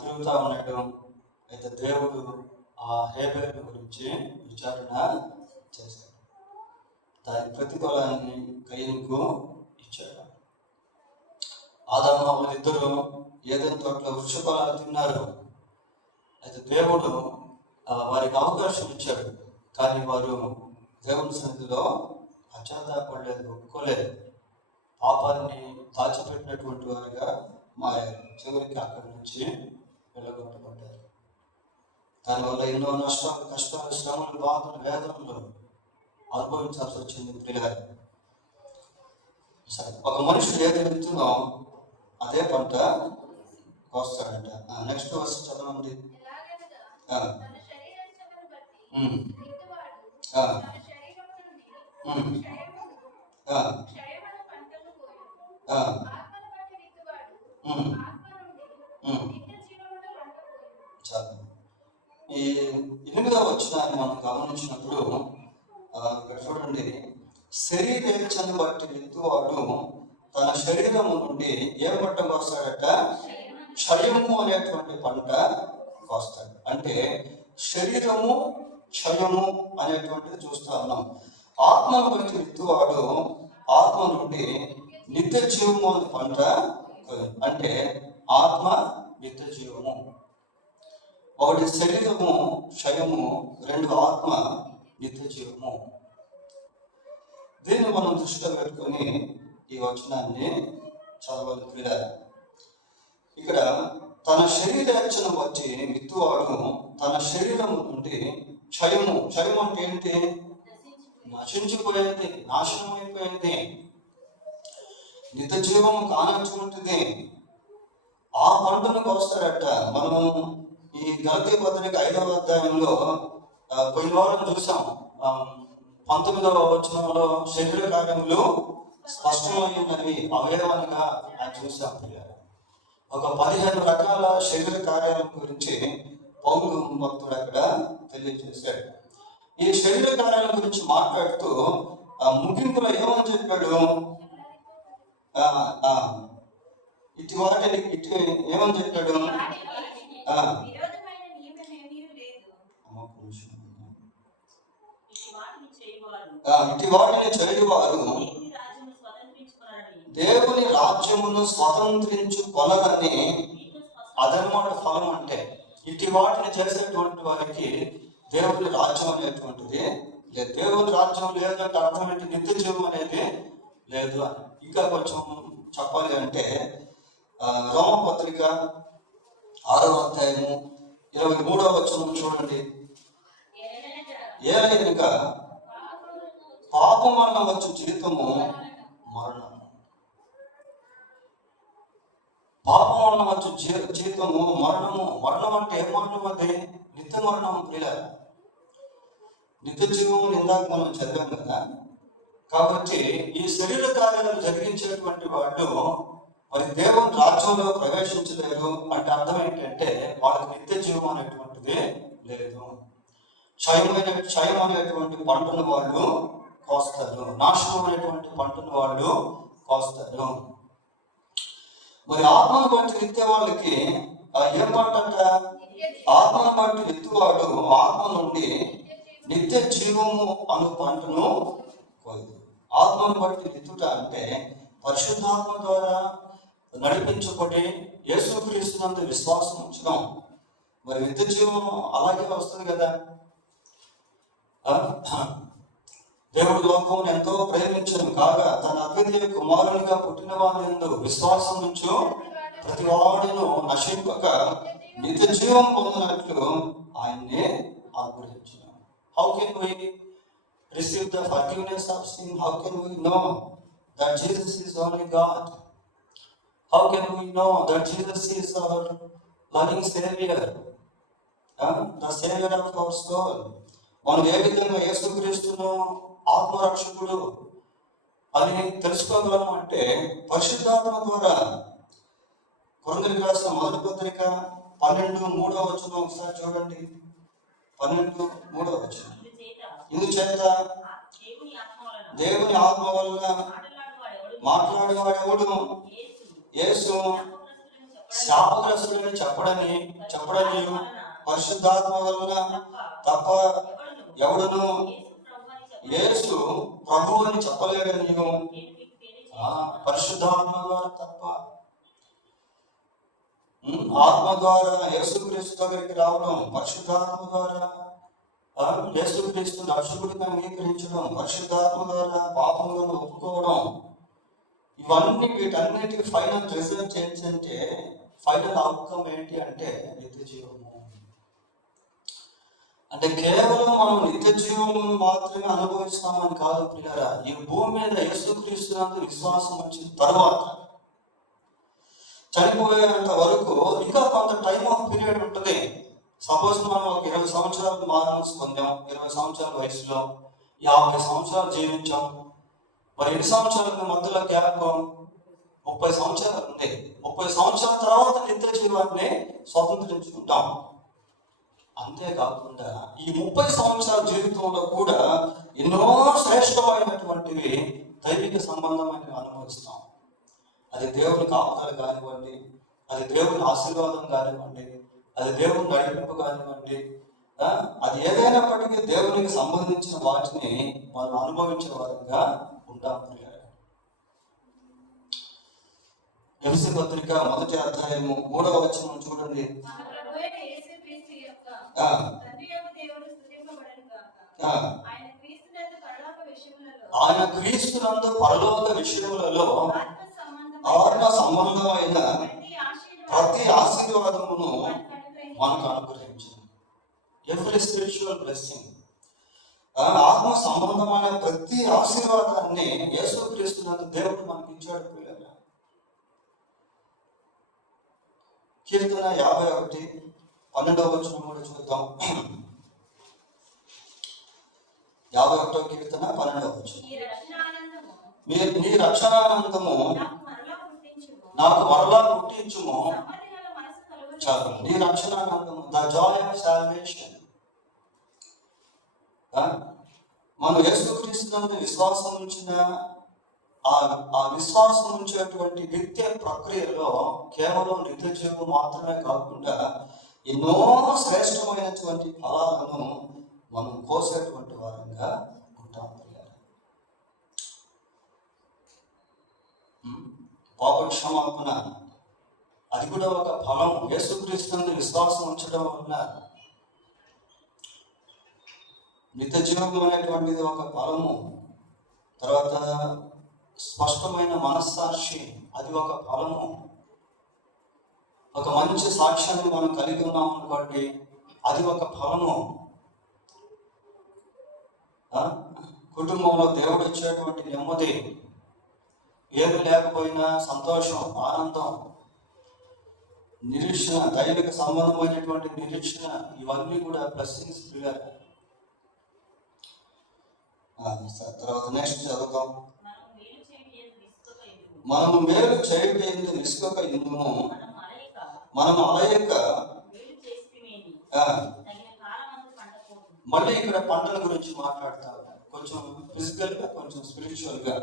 తిరుగుతా ఉన్నాడు. అయితే దేవుడు ఆ హేబెల్ గురించి విచారణ చేశాడు. దాని ప్రతిఫలాన్ని కయ్యనుకు ఇచ్చాడు. ఆదాము అవ్వలు ఇద్దరు ఏదైనా తోటలో వృక్షఫలాలు తిన్నారు. అయితే దేవుడు వారికి అవకాశం ఇచ్చాడు, కానీ వారు దేవుని సన్నిధిలో పశ్చాత్తాపడలేదు, ఒప్పుకోలేదు. పాపాన్ని దాచిపెట్టినటువంటి వారిగా మారారు. చివరికి అక్కడి నుంచి వెళ్ళగొట్టబడ్డారు. దానివల్ల ఎన్నో నష్టాలు, కష్టాలు, శ్రమలు, బాధలు, వేదనలు అనుభవించాల్సి వచ్చింది. పిల్లలు సరే, ఒక మనుషుడు ఏది విత్తునో అదే పంట కోస్తాడంట. నెక్స్ట్ వర్స్ చదవండి. ఈ 8వ వచనాన్ని మనం గమనించినప్పుడు ఇక్కడ చూడండి, శరీరేచ్ఛను బట్టి విత్తువాడు తన శరీరము నుండి ఏ పంట కోస్తాడట? క్షయము అనేటువంటి పంట కోస్తాడు. అంటే శరీరము క్షయము అనేటువంటిది చూస్తా ఉన్నాం. ఆత్మను బట్టి విత్తువాడు ఆత్మ నుండి నిత్య జీవము అనే పంట. అంటే ఆత్మ నిత్య జీవము. ఒకటి శరీరము క్షయము, 2 ఆత్మ నిత్య జీవము. దీన్ని మనం దృష్టిలో పెట్టుకొని ఈ వచనాన్ని చదవాలి. క్రీడ ఇక్కడ తన శరీరేచ్ఛను బట్టి విత్తువాడు తన శరీరం నుండి క్షయము. క్షయం అంటే ఏంటి? నశించిపోయేది, నాశనం అయిపోయేది, నిత్య జీవము కానటువంటిది. ఆ పంటను కోస్తారట. మనము ఈ గలతీ పత్రిక 5వ అధ్యాయంలో పోయిన వారం చూసాం. 19వ వచనంలో శరీర కార్యములు స్పష్టమైనవి అవయవాలుగా చూసాం. ఒక 15 రకాల శరీర కార్యాల గురించి పౌలు భక్తుడు అక్కడ తెలియజేశాడు. ఈ శరీర కార్యాల గురించి మాట్లాడుతూ ముగింపులో ఏమని చెప్పాడు? ఇటు వాటిని ఏమని చెప్పాడు? ఇటు వాటిని చేయువారు దేవుని రాజ్యమును స్వతంత్రించుకొనరని అదనమాట ఫలం. అంటే ఇటు వాటిని చేసేటువంటి వారికి దేవుని రాజ్యం అనేటువంటిది లేదు. దేవుని రాజ్యం లేదంటే అర్థం ఏంటి? నిత్య జీవం అనేది లేదు అని. ఇంకా కొంచెం చెప్పాలి అంటే రోమపత్రిక 6వ అధ్యాయము 23వ వచనం చూడండి. ఏలైనగా పాపం వలన వచ్చు జీవితము మరణం. పాపం వలన వచ్చు జీవితము మరణము. మరణం అంటే ఏ మరణం? అది నిత్య మరణం. ప్రియ నిత్య జీవము ఇందాక మనం చదివాం కదా. కాబట్టి ఈ శరీర కార్యాలు జరిగించేటువంటి వాళ్ళు మరి దేవుని రాజ్యంలో ప్రవేశించలేరు. అంటే అర్థం ఏంటంటే వాళ్ళకి నిత్య జీవం అనేటువంటిది లేదు. క్షయం అనేటువంటి పంటను వాళ్ళు కోస్తారు, నాశనం అనేటువంటి పంటను వాళ్ళు కోస్తారు. మరి ఆత్మను బట్టి విత్తే వాళ్ళకి ఏం పంట అంట? ఆత్మను బట్టి విత్తువాడు ఆత్మ నుండి నిత్య జీవము అను పంటను కోయదు. ఆత్మను బట్టి విత్తుట అంటే పరిశుద్ధాత్మ ద్వారా నడిపించబడి యేసుక్రీస్తునందు విశ్వాసం ఉంచడం. మరి నిత్య జీవం అలాగే వస్తుంది కదా. దేవుడు లోకమును ఎంతో ప్రేమించను కాగా తన అద్వితీయ కుమారునిగా పుట్టిన వారి యందు విశ్వాసం ఉంచు ప్రతి వాడును నశింపక నిత్య జీవం పొందినట్లు ఆయన్నే అనుగ్రహించిన. How can we receive the forgiveness of sin? How can we know that Jesus is only God? How can we know that Jesus is our loving Savior, the Savior of our soul? మనం ఏ విధంగా యేసుక్రీస్తును ఆత్మరక్షకుడు అని తెలుసుకోగలము అంటే పరిశుద్ధాత్మ ద్వారా. కొరింథీయులకు రాసిన మొదటి పత్రిక 12:3వ వచనం ఒకసారి చూడండి. 12:3వ వచనం. ఇందుచేత దేవుని ఆత్మ వలన మాట్లాడేవాడెవడు యేసు శాపగ్రస్తులని చెప్పడని పరిశుద్ధాత్మ వలన తప్ప ఎవడును యేసు ప్రభు అని చెప్పలేడని పరిశుద్ధాత్మ ద్వారా తప్ప. ఆత్మ ద్వారా యేసుక్రీస్తు దగ్గరికి రావడం, పరిశుద్ధాత్మ ద్వారా యేసుక్రీస్తు రక్షకుడిగా అంగీకరించడం, పరిశుద్ధాత్మ ద్వారా పాపములను ఒప్పుకోవడం, వీటన్నిటికి ఫైనల్ రిజల్ట్ ఏంటంటే, ఫైనల్ అవుట్కమ్ ఏంటి అంటే నిత్య జీవము. అంటే కేవలం మనం నిత్య జీవము మాత్రమే అనుభవిస్తామని కాదు ప్రియారా. ఈ భూమి మీద యేసుక్రీస్తునందు విశ్వాసం వచ్చిన తర్వాత చనిపోయేంత వరకు ఇంకా కొంత టైం ఆఫ్ పీరియడ్ ఉంటుంది. సపోజ్ మనం ఒక 20 సంవత్సరాలు మారన్స్ పొందాం, 20 సంవత్సరాల వయసులో 50 సంవత్సరాలు జీవించాం. మరి ఎన్ని సంవత్సరాల మధ్యలో గ్యాప్? 30 సంవత్సరాలు ఉంది. 30 సంవత్సరాల తర్వాత నిత్య జీవాన్ని స్వతంత్రించుకుంటాం. అంతేకాకుండా ఈ 30 సంవత్సరాల జీవితంలో కూడా ఎన్నో శ్రేష్టమైనటువంటివి దైవిక సంబంధమైనవి అనుభవిస్తాం. అది దేవుని కాపుదల కానివ్వండి, అది దేవుని ఆశీర్వాదం కానివ్వండి, అది దేవుని నడిపింపు కానివ్వండి, అది ఏదైనప్పటికీ దేవునికి సంబంధించిన వాటిని మనం అనుభవించే వారంగా ఉంటాం. ఎఫెసీ పత్రిక 1వ అధ్యాయము 3వ వచనం చూడండి. ఆయన క్రీస్తునందు పరలోక విషయములలో ఆత్మ సంబంధమైన ప్రతి ఆశీర్వాదమును మనకు అనుగ్రహించింది. ఎవ్రీ స్పిరిచువల్ బ్లెస్సింగ్, ఆత్మ సంబంధమైన ప్రతి ఆశీర్వాదాన్ని యేసుక్రీస్తునందు దేవుడు మనకి ఇచ్చాడు. కీర్తన 51:12 వచనం కూడా చూద్దాం. 51వ కీర్తన 12వ వచనం. నీ రక్షణానందము నాకు మరలా పుట్టించుము. చాలు, నీ రక్షణానందము, ద జాయ్ ఆఫ్ సాల్వేషన్. మనం యేసుక్రీస్తునందు విశ్వాసం ఉంచిన ఆ విశ్వాసం ఉంచేటువంటి నిత్య ప్రక్రియలో కేవలం నిత్య జీవం మాత్రమే కాకుండా ఎన్నో శ్రేష్టమైనటువంటి ఫలాలను మనం కోసేటువంటి వారంగా ఉంటాం. పాప క్షమాపణ, అది కూడా ఒక ఫలం. యేసుక్రీస్తునందు విశ్వాసం ఉంచడం వలన నిత్య జీవం అనేటువంటిది ఒక ఫలము. తర్వాత స్పష్టమైన మనస్సాక్షి, అది ఒక ఫలము. ఒక మంచి సాక్ష్యాన్ని మనం కలిగి ఉన్నాం అనుకోండి, అది ఒక ఫలము. కుటుంబంలో దేవుడు ఇచ్చేటువంటి నెమ్మది, ఏది లేకపోయినా సంతోషం, ఆనందం, నిరీక్షణ, దైవిక సంబంధమైనటువంటి నిరీక్షణ, ఇవన్నీ కూడా బ్లెస్సింగ్స్. తర్వాత నెక్స్ట్ చదువుతాం. మనము మేలు చేయటం నిష్కక ఇందుము, మనము అలయక. మళ్ళీ ఇక్కడ పంటల గురించి మాట్లాడతాం, కొంచెం ఫిజికల్ గా, కొంచెం స్పిరిచువల్ గా.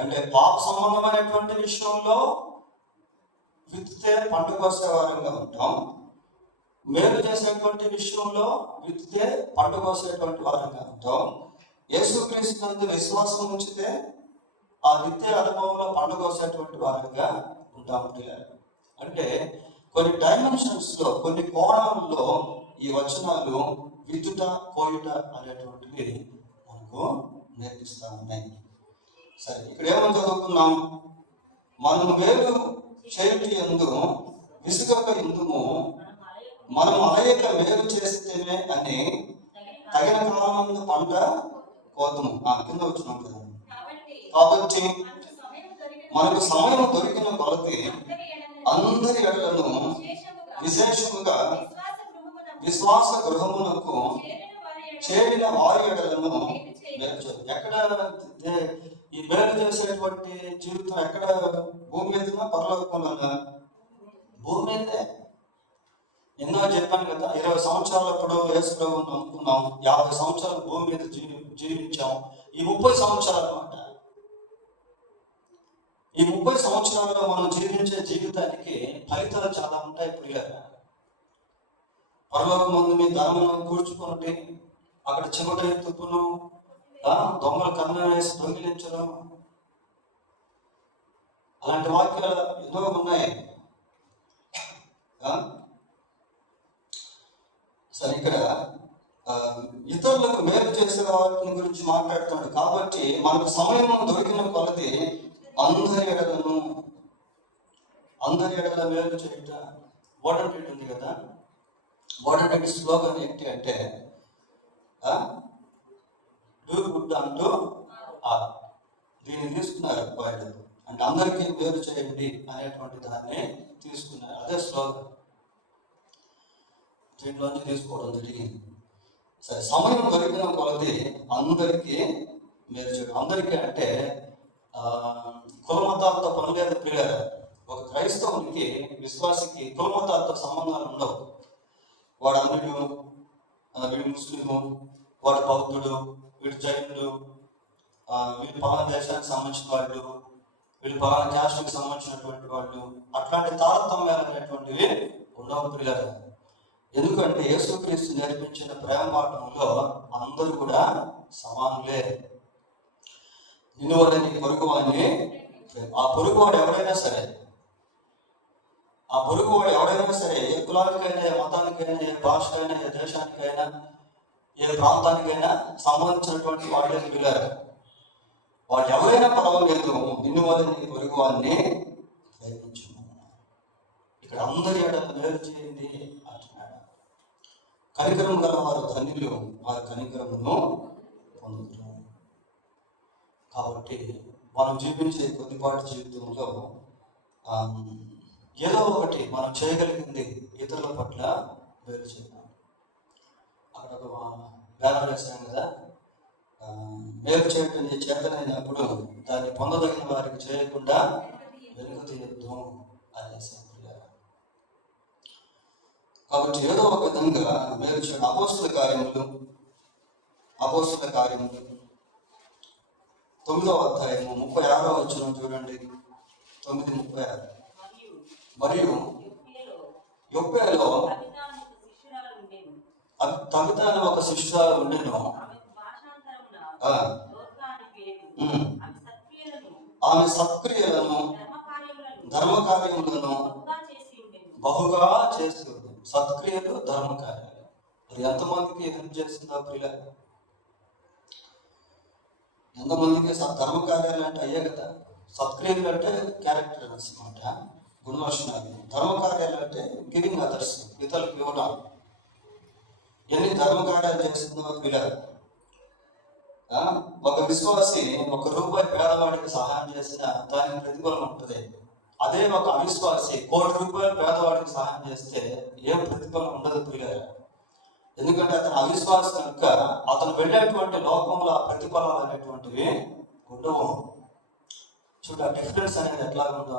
అంటే పాప సంబంధమైనటువంటి విషయంలో విత్తితే పంట కోసే వారంగా ఉంటాం. మేలు చేసేటువంటి విషయంలో విత్తితే పంట కోసేటువంటి వారంగా ఉంటాం. యేసుక్రీస్తునందు విశ్వాసం ఉంచితే ఆ నిత్య అనుభవంలో పంట కోసేటువంటి వారంగా ఉంటాం. అంటే కొన్ని డైమెన్షన్స్ లో, కొన్ని కోణాల్లో ఈ వచనాలు విత్తుట, కోయుట అనేటువంటివి మనకు నేర్పిస్తా ఉన్నాయి. సరే, ఇక్కడ ఏమని చదువుకున్నాం? మనం మేలు చేయుట యందు విసుగక ఇందుము, మనం అలయక మేలు చేస్తేనే అని తగిన కాలమందు పంట కోతము. కింద వచ్చినాం కదా. కాబట్టి మనకు సమయం దొరికిన కొలది అందరి ఎడలను, విశేషముగా విశ్వాస గృహములకు చేరిన వారి ఎడలను మేలు చేయాలి. ఎక్కడ ఈ మేలు చేసేటువంటి జీవితం? ఎక్కడ? భూమి మీదనా, పరలోకంలోనా? భూమి మీదే. ఎన్నో చెప్పాను కదా, 20 సంవత్సరాలప్పుడు యేసు ప్రభువుని నమ్ముకున్నాం, 50 సంవత్సరాలు భూమి మీద జీవించాం. ఈ 30 సంవత్సరాలు అన్నమాట. ఈ 30 సంవత్సరాల్లో మనం జీవించే జీవితానికి ఫలితాలు చాలా ఉంటాయి. ప్రియులారా, పరలోకమందు మీ ధనమును కూర్చుకున్నట్టు అక్కడ చెమట తుప్పును, దొంగలు కన్నం వేసి దొంగిలించడం, అలాంటి వాక్యాలు ఎన్నో ఉన్నాయి. సరే, ఇక్కడ ఇతరులకు మేలు చేసే వాటిని గురించి మాట్లాడుతున్నాడు. కాబట్టి మనకు సమయం దొరికిన కొలది అందరి ఎడల మేలు చేయుట. వాటర్ ఉంది కదా, వాటర్ స్లోగన్ ఏంటి అంటే డూ గుడ్ అంటూ ఆల్. దీన్ని తీసుకున్నారు వాళ్ళు, అంటే అందరికీ మేలు చేయండి అనేటువంటి దాన్ని తీసుకున్నారు. అదే స్లోగన్ దీంట్లోంచి తీసుకోవడం జరిగింది. సరే, సమయం దొరికిన కొలది అందరికీ మేలు చేయడం. అందరికీ అంటే కులమతాలతో పని లేదు ప్రియులారా. ఒక క్రైస్తవునికి, విశ్వాసికి కులమతాలతో సంబంధాలు ఉండవు. వాడు అన్యుడు, వీడు ముస్లిము, వాడు బౌద్ధుడు, వీడు జైనుడు, వీళ్ళు పలానా దేశానికి సంబంధించిన వాళ్ళు, వీళ్ళు పలానా క్యాస్ట్కి సంబంధించినటువంటి వాళ్ళు, అట్లాంటి తారతమ్యాలు అనేటువంటివి ఉండవు ప్రియులారా. ఎందుకంటే యేసుక్రీస్తు నేర్పించిన ప్రేమ పాఠంలో అందరూ కూడా సమానులే. నిన్ను వల్ల నీ పొరుగువాడిని, ఆ పొరుగువాడు ఎవరైనా సరే, ఏ కులానికైనా, ఏ మతానికైనా, ఏ భాషకైనా, ఏ దేశానికైనా, ఏ ప్రాంతానికైనా సంబంధించినటువంటి వాళ్ళే పిల్లలు. వాళ్ళు ఎవరైనా పర్వాలేదు, నిన్ను వల్ల నీ పొరుగువాడిని ప్రేమించు. ఇక్కడ అందరి ఎడల మేలు చేయండి అంటున్నాడు. కనికరం గల వారు ధన్యులు, వారి కనికరమును పొందుతారు. కాబట్టి మనం జీవించే కొద్దిపాటి జీవితంలో ఏదో ఒకటి మనం చేయగలిగింది ఇతరుల పట్ల మేలు చేద్దాం. అక్కడ ఒక బ్యానర్ వేసాం కదా, మేలు చేయటం చేతనైనప్పుడు దాన్ని పొందదగిన వారికి చేయకుండా వెనుక తీయద్దు అనేసి. కాబట్టి ఏదో ఒక విధంగా మేలు చేయడం. అపోస్తుల కార్యములు 9వ అధ్యాయము 36వ వచనం చూడండి. 9:36. మరియు యొప్పేలో తబిత అనే ఒక శిష్యురాలు ఉండెను. ఆమె సత్క్రియలను, ధర్మకార్యములను బహుగా చేస్తుంది. సత్క్రియలు, ధర్మకార్యాలు. మరి ఎంతమందికి హెల్ప్ చేస్తుందా ప్రియుల? ఎంతమందికి ధర్మకార్యాలు అంటే అయ్యే కదా. సత్క్రియలు అంటే క్యారెక్టర్ అన్నమాట, గుణలక్షణాలు. ధర్మకార్యాలు అంటే గివింగ్ అదర్స్, ఇతరులకు ఇవ్వడం. ఎన్ని ధర్మకార్యాలు చేస్తుందో ప్రియుల. ఒక విశ్వాసి ₹1 పేదవాడికి సహాయం చేసినా దానికి ప్రతిఫలం ఉంటుంది. అదే ఒక అవిశ్వాసి ₹1,00,00,000 పేదవాడికి సహాయం చేస్తే ఏం ప్రతిఫలం ఉండదు ప్రియులారా. ఎందుకంటే అతను అవిశ్వాసి కనుక అతను వెళ్ళేటువంటి లోకంలో ఆ ప్రతిఫలాలు అనేటువంటివి ఉండవు. చూడ డిఫరెన్స్ అనేది ఎట్లా ఉందో.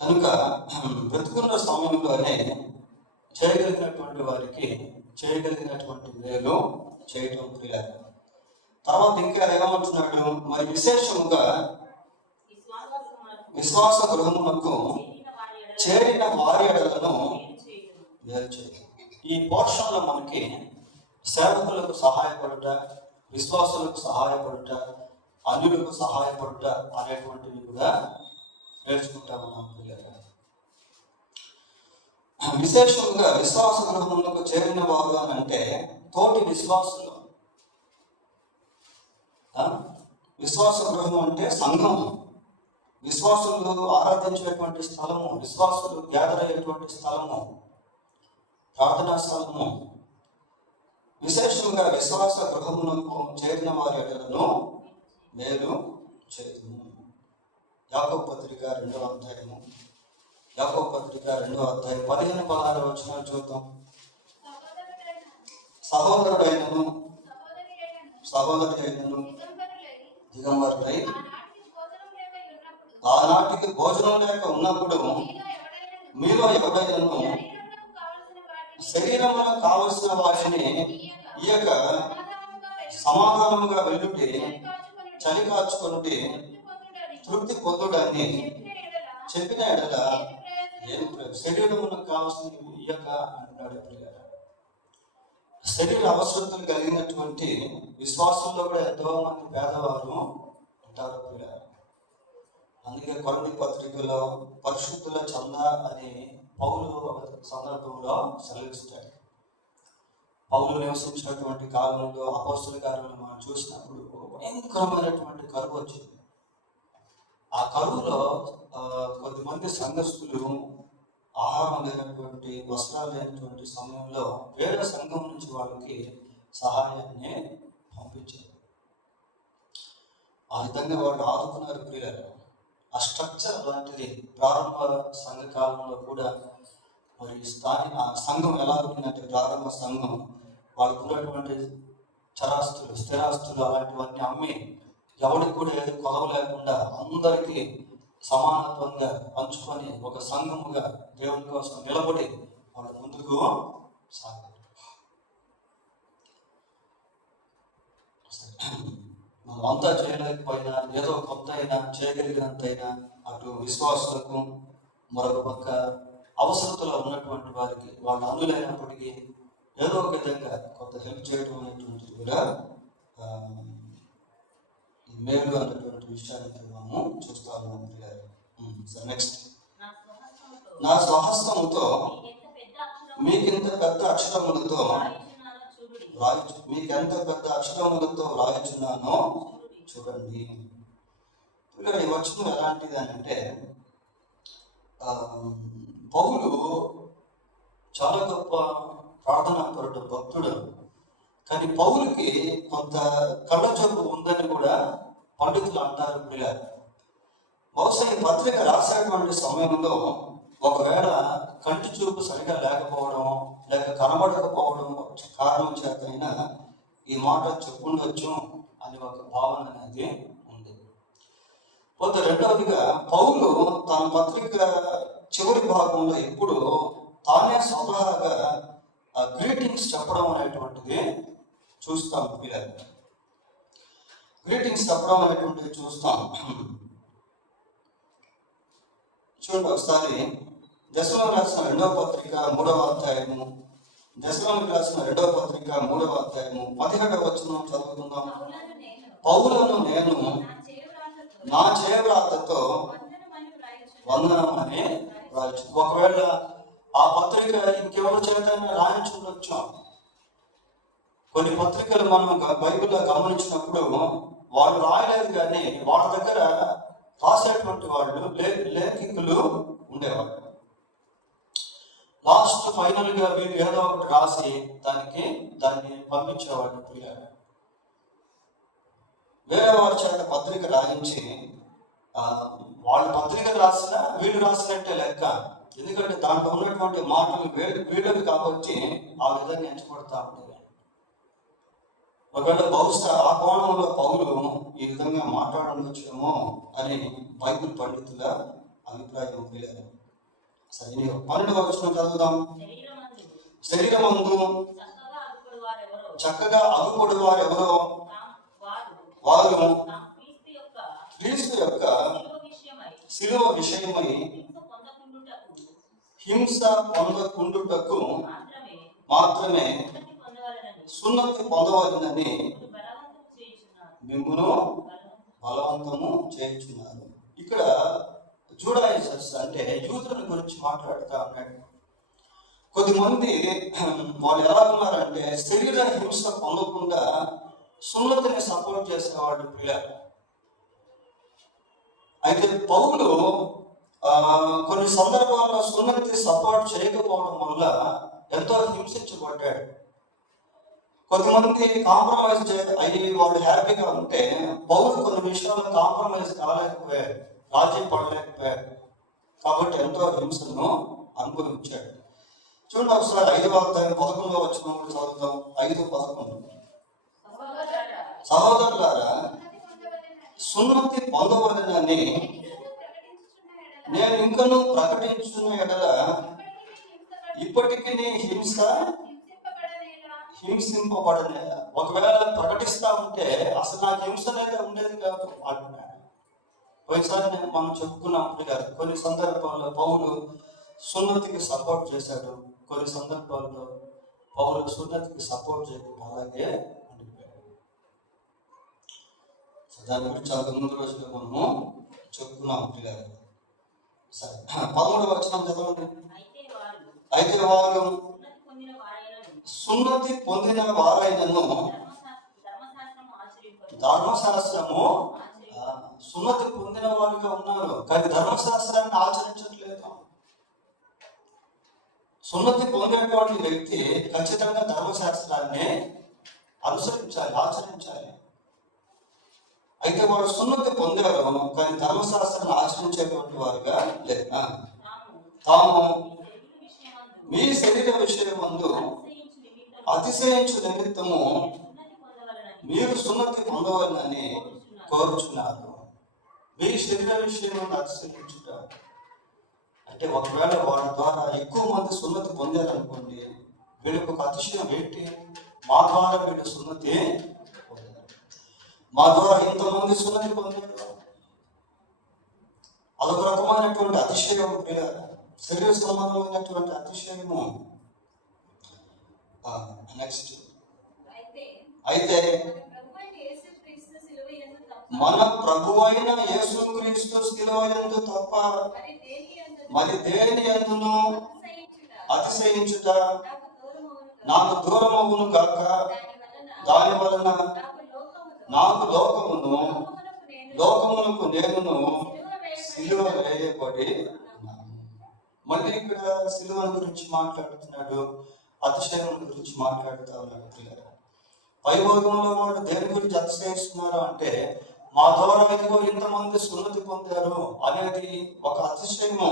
కనుక బ్రతుకున్న సమయంలోనే చేయగలిగినటువంటి వారికి చేయగలిగినటువంటి మేలు చేయటం ప్రియులారా. తర్వాత ఇంకా ఏమంటున్నాడు, మరి విశేషముగా విశ్వాస గృహమునకు చేరిన వారి ఎడలను మేలు చేయడం. ఈ పోర్షన్లో మనకి సేవకులకు సహాయపడుట, విశ్వాసులకు సహాయపడుట, అన్యులకు సహాయపడుట అనేటువంటివి కూడా నేర్చుకుంటా ఉన్నాం పిల్లలు. విశేషంగా విశ్వాస గృహములకు చేరిన వారు అని అంటే తోటి విశ్వాసులు. విశ్వాస గృహం అంటే సంఘం, విశ్వాసులు ఆరాధించేటువంటి స్థలము, విశ్వాసులు గ్యాదర్ అయ్యేటువంటి స్థలము, ప్రార్థనా స్థలము. విశేషంగా విశ్వాస గృహమునకు చేరిన వారి ఎడలను మేలు చేయుము. యాకోబు పత్రిక 2వ అధ్యాయము, 15-16 వచనాలు చూద్దాం. సహోదరుడైనను సహోదరి అయినను దిగంబరులై ఆనాటికి భోజనం లేక ఉన్నప్పుడు మీలో ఎవరైనను శరీరమునకు కావలసిన వాటిని ఇయ్యక సమాధానముగా వెళ్ళుండి చలి కాచుకుంటే తృప్తి పొందుడని చెప్పిన ఎడల ఏం శరీరమునకు కావలసిన ఇయ్యక అంటున్నాడు. శరీర అవసరతలు కలిగినటువంటి విశ్వాసంలో కూడా ఎంతో మంది పేదవారు ఉంటారు. అందుకే కొరింథీ పత్రికలో పరిశుద్ధుల చంద అని పౌలు ఒక సందర్భంలో సెలవిస్తాడు. పౌలు నివసించినటువంటి కాలంలో అపోస్తుల కార్యాలను మనం చూసినప్పుడు భయంకరమైనటువంటి కరువు వచ్చింది. ఆ కరువులో కొద్దిమంది సంఘస్థులు ఆహారం లేనటువంటి, వస్త్రాలు లేనటువంటి సమయంలో వేరే సంఘం నుంచి వాళ్ళకి సహాయాన్ని పంపించారు. ఆ విధంగా వాళ్ళు ఆదుకున్నారు ప్రియులారా. ఆ స్ట్రక్చర్ లాంటిది ప్రారంభ సంఘ కాలంలో కూడా. మరి ఆ సంఘం ఎలా ఉంటుందంటే, ప్రారంభ సంఘం వాళ్ళకు ఉన్నటువంటి చరాస్తులు, స్థిరాస్తులు అలాంటివన్నీ అమ్మి ఎవరికి కూడా ఏది కొదవ లేకుండా అందరికీ సమానత్వంగా పంచుకొని ఒక సంఘముగా దేవుని కోసం నిలబడి వాళ్ళు ముందుకు సాగారు. మనం అంతా చేయలేకపోయినా ఏదో కొంత అయినా చేయగలిగినంతైనా అటు విశ్వాసులకు, మరొక పక్క అవసరతలో ఉన్నటువంటి వారికి, వాళ్ళు అందులైనప్పటికీ ఏదో ఒక విధంగా కొంత హెల్ప్ చేయడం అనేటువంటిది కూడా ఈ మేలు అన్నటువంటి విషయాన్ని మనము చూస్తా ఉన్నాం. నెక్స్ట్, నా స్వహస్తముతో మీకెంత పెద్ద అక్షరములతో మీకెంత పెద్ద అక్షరములతో రాయుచున్నానో చూడండి. ఇక్కడ ఈ వచనం ఎలాంటిది అని అంటే, పౌలు చాలా గొప్ప ప్రార్థనాపరుడు, భక్తుడు. కానీ పౌలుకి కొంత కళ్ళజబ్బు ఉందని కూడా పండితులు అంటారు. బహుశా ఈ పత్రిక రాసేటువంటి సమయంలో ఒకవేళ కంటి చూపు సరిగా లేకపోవడం, లేక కనబడకపోవడం కారణం చేతైనా ఈ మాట చెప్పుండొచ్చు అని ఒక భావన అనేది ఉంది. పోతే రెండవదిగా, పౌలు తన పత్రిక చివరి భాగంలో ఎప్పుడు తానే స్వతహాగా గ్రీటింగ్స్ చెప్పడం అనేటువంటిది చూస్తాం. పిల్లలు గ్రీటింగ్స్ చెప్పడం అనేటువంటిది చూస్తాం. చూడండి ఒకసారి దశలోనికి రాసిన 2వ పత్రిక 3వ అధ్యాయము, దశలోనికి రాసిన 2వ పత్రిక 3వ అధ్యాయము 17వ వచనం చదువుకుందాం. పౌలను నేను నా చేవ్రాతతో వందనమని రాయచ్చు. ఒకవేళ ఆ పత్రిక ఇంకెవరి చేతైనా రాయించుండొచ్చు. కొన్ని పత్రికలు మనం బైబిల్లో గమనించినప్పుడు వాళ్ళు రాయలేదు, కానీ వాళ్ళ దగ్గర రాసేటువంటి వాళ్ళు లేఖికులు ఉండేవాళ్ళు. లాస్ట్ ఫైనల్ గా వీళ్ళు ఏదో ఒకటి రాసి దాన్ని పంపించేవాళ్ళు. పిల్లలు వేరే వారి చేత పత్రిక రాయించి వాళ్ళు పత్రిక రాసినా వీళ్ళు రాసినట్టే లెక్క. ఎందుకంటే దాంట్లో ఉన్నటువంటి మాటలు వీళ్ళవి కాబట్టి ఆ విధంగా ఎంచబడతా ఉంటాయి. ఒకవేళ బహుశా ఆ కోణంలో పౌలు ఈ విధంగా మాట్లాడవచ్చేమో అని బైబిల్ పండితుల అభిప్రాయం. సరే, 12వ వచనం చదువుదాం. శరీరమందు చక్కగా అగుపడు వారెవరో వారు క్రీస్తు యొక్క శిలువ విషయమై హింస పొందకుండుటకు మాత్రమే సున్నతి పొందవలనని మిమ్మును బలవంతము చేయించున్నారు. ఇక్కడ జూడాయిజర్స్ అంటే యూదుల గురించి మాట్లాడుతూ ఉన్నాడు. కొద్దిమంది వాళ్ళు ఎలా ఉన్నారంటే, శరీర హింస పొందకుండా సున్నతిని సపోర్ట్ చేసేవాళ్ళు పిల్లలు. అయితే పౌలు కొన్ని సందర్భాల్లో సున్నతి సపోర్ట్ చేయకపోవడం వల్ల ఎంతో హింసించబడ్డాడు. కొంతమంది కాంప్రమైజ్ అయ్యి వాళ్ళు హ్యాపీగా ఉంటే, పౌలు కొన్ని విషయాల్లో కాంప్రమైజ్ కాలేకపోయాడు, రాజీ పడలేకపోయాడు. కాబట్టి ఎంతో హింసను అనుభవించాడు. చూడండి ఒకసారి 5వ అధ్యాయం 11వ వచనం చదువుతాం. 5:11. సహోదరులారా, సున్నతి పొందవలనని నేను ఇంకనూ ప్రకటించున్న ఎడల ఇప్పటికీ హింసింపబడనే. ఒకవేళ ప్రకటిస్తా ఉంటే అసలు నాకు హింస అనేది ఉండేది కాదు అంటున్నాడు. పోయినసారి మనం చెప్పుకున్నాం కాదు, కొన్ని సందర్భాల్లో పౌలు సున్నతికి సపోర్ట్ చేశాడు, కొన్ని సందర్భాల్లో పౌలు సున్నతికి సపోర్ట్ చేయకుండా అలాగే ఉండిపోయాడు. దాని గురించి చాలా ముందు రోజుల్లో మనము చెప్పుకున్నాం పిల్లలు. సరే 13వ వచనం చదవండి. అయితే వారు సున్నతి పొందిన వారైనను ధర్మశాస్త్రము సున్నతి పొందిన వారుగా ఉన్నారు, కానీ ధర్మశాస్త్రాన్ని ఆచరించట్లేదు. సున్నతి పొందినటువంటి వ్యక్తి ఖచ్చితంగా ధర్మశాస్త్రాన్ని అనుసరించాలి, ఆచరించాలి. అయితే వారు సున్నతి పొందారు, కానీ ధర్మశాస్త్రాన్ని ఆచరించేటువంటి వారుగా లేదు. తాము మీ శరీర విషయం ముందు అతిశయించు నిమిత్తము మీరు సున్నతి పొందవాలని కోరుచున్నారు. మీ శరీర విషయం అతిశయించుట అంటే ఒకవేళ వారి ద్వారా ఎక్కువ మంది సున్నతి పొందారనుకోండి, వీళ్ళకి ఒక అతిశయం ఏంటి? మా ద్వారా వీళ్ళు సున్నతి పొందారు, మా ద్వారా ఇంతమంది సున్నతి పొందారు. అదొక రకమైనటువంటి అతిశయం, శరీర సంబంధమైనటువంటి అతిశయము. నెక్స్ట్, అయితే మన ప్రభువైన యేసుక్రీస్తు శిలువయందు తప్ప మరి దేని యందును అతిశయించుట నాకు దూరమవును గాక. దాని వలన నాకు లోకమునకు నేనును సిలువ వేయబడి. మళ్ళీ ఇక్కడ సిలువను గురించి మాట్లాడుతున్నాడు, అతిశయం గురించి మాట్లాడుతూ ఉన్నాడు. పైభాగంలో వాళ్ళు దేని గురించి అతిశయిస్తున్నారు అంటే, మా ద్వారా ఇదిగో ఇంతమంది సున్నతి పొందారు అనేది ఒక అతిశయము.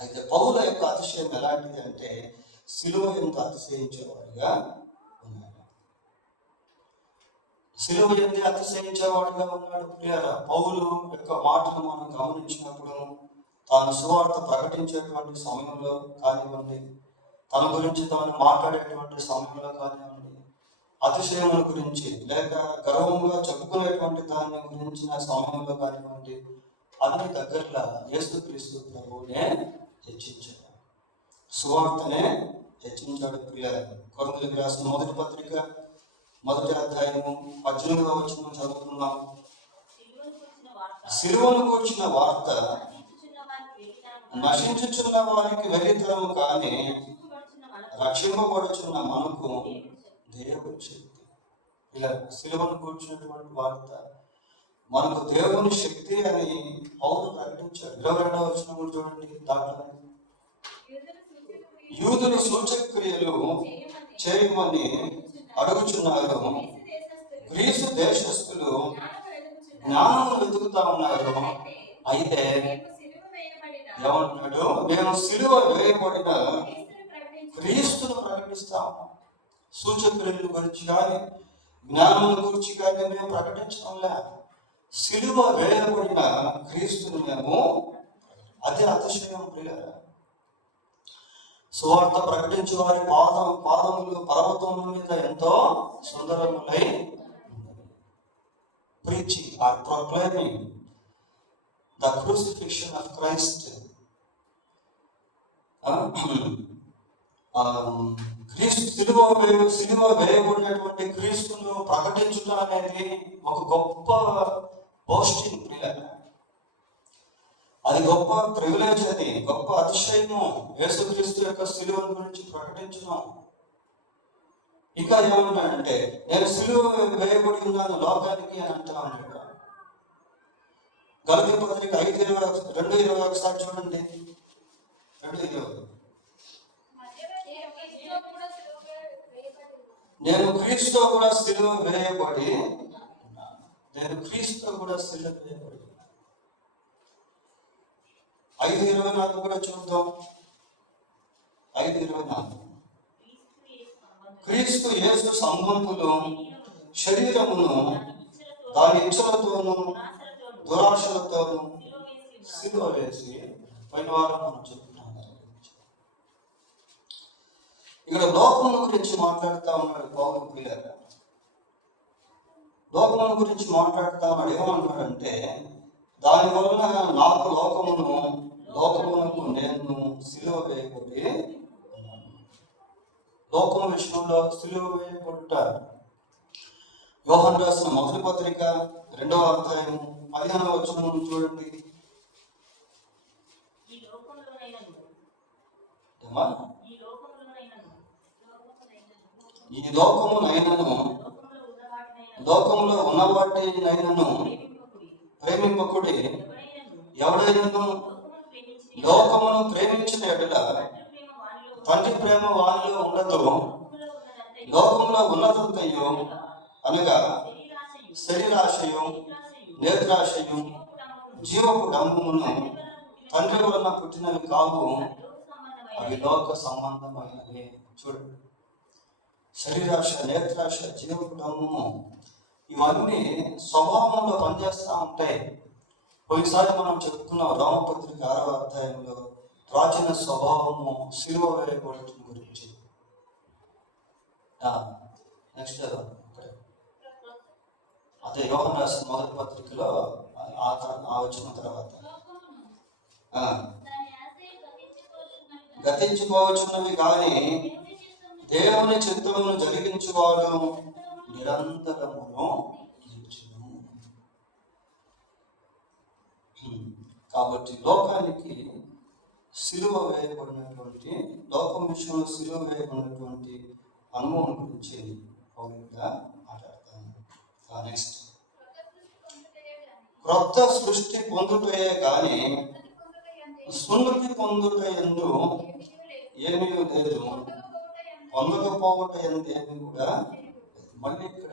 అయితే పౌల యొక్క అతిశయం ఎలాంటిది అంటే, సిలువ ఎంత అతిశయించేవాడిగా ఉన్నాడు. సిలువ ఎంత అతిశయించేవాడిగా ఉన్నాడు. పౌలు యొక్క మాటను మనం గమనించినప్పుడు, తాను సువార్త ప్రకటించేటువంటి సమయంలో కానివ్వండి, తన గురించి తాను మాట్లాడేటువంటి సమయంలో కానివ్వండి, అతిశయముల గురించి లేక గర్వంగా చెప్పుకునేటువంటి దాని గురించిన సమయంలో కానివ్వండి, అన్ని దగ్గరలో యేసుక్రీస్తు ప్రభువునే హెచ్చించాడు, సువార్తనే హెచ్చించాడు. కొరింథీయులకు రాసిన మొదటి పత్రిక 1వ అధ్యాయము 18వ వచనం చదువుతున్నాం. సిలువను కూర్చిన వార్త నశించుచున్న వారికి వెర్రితరము, కానీ రక్షింపబడుచున్న మనకు దేవుని శక్తి. ఇలా సిలువను కూర్చున్నటువంటి వార్త మనకు దేవుని శక్తి అని పౌలు ప్రకటించాడు. 22వ వచనం చూడండి. దాంట్లో యూదులు సూచక క్రియలు చేయమని అడుగుచున్నారు, గ్రీసు దేశస్థులు జ్ఞానము వెతుకుతా ఉన్నారు. అయితే ఏమంటున్నాడు? మేము సిలువ వేయబడిన క్రీస్తును ప్రకటిస్తాము. సూచక్రియల గురించి కానీ జ్ఞానం గురించి కానీ మేము ప్రకటించడంలే, సిలువ వేయబడిన క్రీస్తును మేము. అదే అతిశయం. సువార్త ప్రకటించే వారి పాదములు పర్వతముల మీద ఎంతో సుందరములై preaching or proclaiming the crucifixion of Christ. క్రీస్తు సిలువ వేయబడినటువంటి క్రీస్తును ప్రకటించుట అనేది ఒక గొప్ప పోస్టింగ్. అది గొప్ప ప్రివిలేజ్, అది గొప్ప అతిశయము. యేసుక్రీస్తు యొక్క సిలువను గురించి ప్రకటించడం. ఇంకా ఏమంటాడంటే, నేను సిలువ వేయబడి ఉన్నాను లోకానికి అని అంటా ఉన్నాడు. గలతీ పత్రిక 5:2:20 ఒకసారి చూడండి. 2:20. నేను క్రీస్తుతో కూడా సిలువ వేయబడి. నేను క్రీస్తుతో కూడా సిలువ వేయబడి. 5:24 కూడా చూద్దాం. 5:24. క్రీస్తు యేసు సంబంధులు శరీరమును దాని ఇచ్చలతోనూ దురాశలతోనూ సిలువ వేసి. పైన వారం మనం చెప్తున్నాం. ఇక్కడ లోకముల గురించి మాట్లాడుతూ ఉన్నాడు పౌలు. లోకముల గురించి మాట్లాడుతూ ఉన్నాడు. ఏమంటాడంటే, దాని వలన నాకు లోకమునకు నేను సిలువ వేయబడి. లోకం విషయంలో సిలువ వేయబడ్డ. యోహాను రాసిన మొదటి పత్రిక 2వ అధ్యాయం 15వ వచనం చూడండి. ఈ లోకమునైనను లోకములో ఉన్న వాటినైనను ప్రేమింపకుడి. ఎవడైనను లోకమును ప్రేమించిన ఎడల తండ్రి ప్రేమ వారిలో ఉండదు. లోకంలో ఉన్నదంతయు అనగా శరీరాశయం, నేత్రాశయం, జీవపు డంబమును తండ్రి వలన పుట్టినవి కావు, అవి లోక సంబంధమైనవి. చూడండి, శరీరాశ, నేత్రాశ, జీవపు డంబము ఇవన్నీ స్వభావంలో పనిచేస్తూ ఉంటాయి. పోయినసారి మనం చెప్పుకున్నాం రోమపత్రిక 6వ అధ్యాయంలో ప్రాచీన స్వభావము సిలువ వేయబడటం గురించి. నెక్స్ట్ అదే యోహాను రాసిన మొదటి పత్రికలో ఆ వచ్చిన తర్వాత గతించిపోవచ్చున్నవి కానీ దేవుని చిత్తమును జరిగించువాడు నిరంతరమును జీవించును. కాబట్టి లోకానికి సిలువ వేయబడినటువంటి, లోకం విషయంలో సిలువ వేయబడినటువంటి అనుభవం గురించి పౌరుగా మాట్లాడతాను. నెక్స్ట్, క్రొత్త సృష్టి పొందుటయే కానీ సున్నతి పొందుట యందు ఏమీ లేదు, పొందకపోవట యందు ఏమీ కూడా. మళ్ళీ ఇక్కడ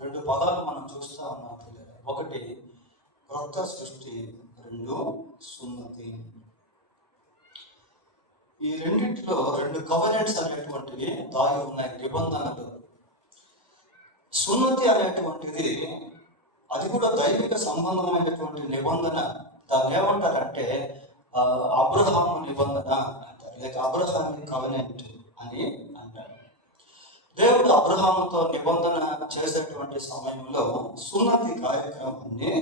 2 పదాలు మనం చూస్తూ ఉన్నాం పిల్లలు. ఒకటి క్రొత్త సృష్టి, 2 సున్నతి. ఈ రెండింటిలో 2 కవెనెంట్స్ అనేటువంటివి దాగి ఉన్నాయి, నిబంధనలు. సున్నతి అనేటువంటిది అది కూడా దైవిక సంబంధమైనటువంటి నిబంధన. దాన్ని ఏమంటారంటే అబ్రహాము నిబంధన అంటారు, లేక అబ్రహామిక్ కవెనెంట్ అని అంటారు. దేవుడు అబ్రహాముతో నిబంధన చేసేటువంటి సమయంలో సున్నతి కార్యక్రమాన్ని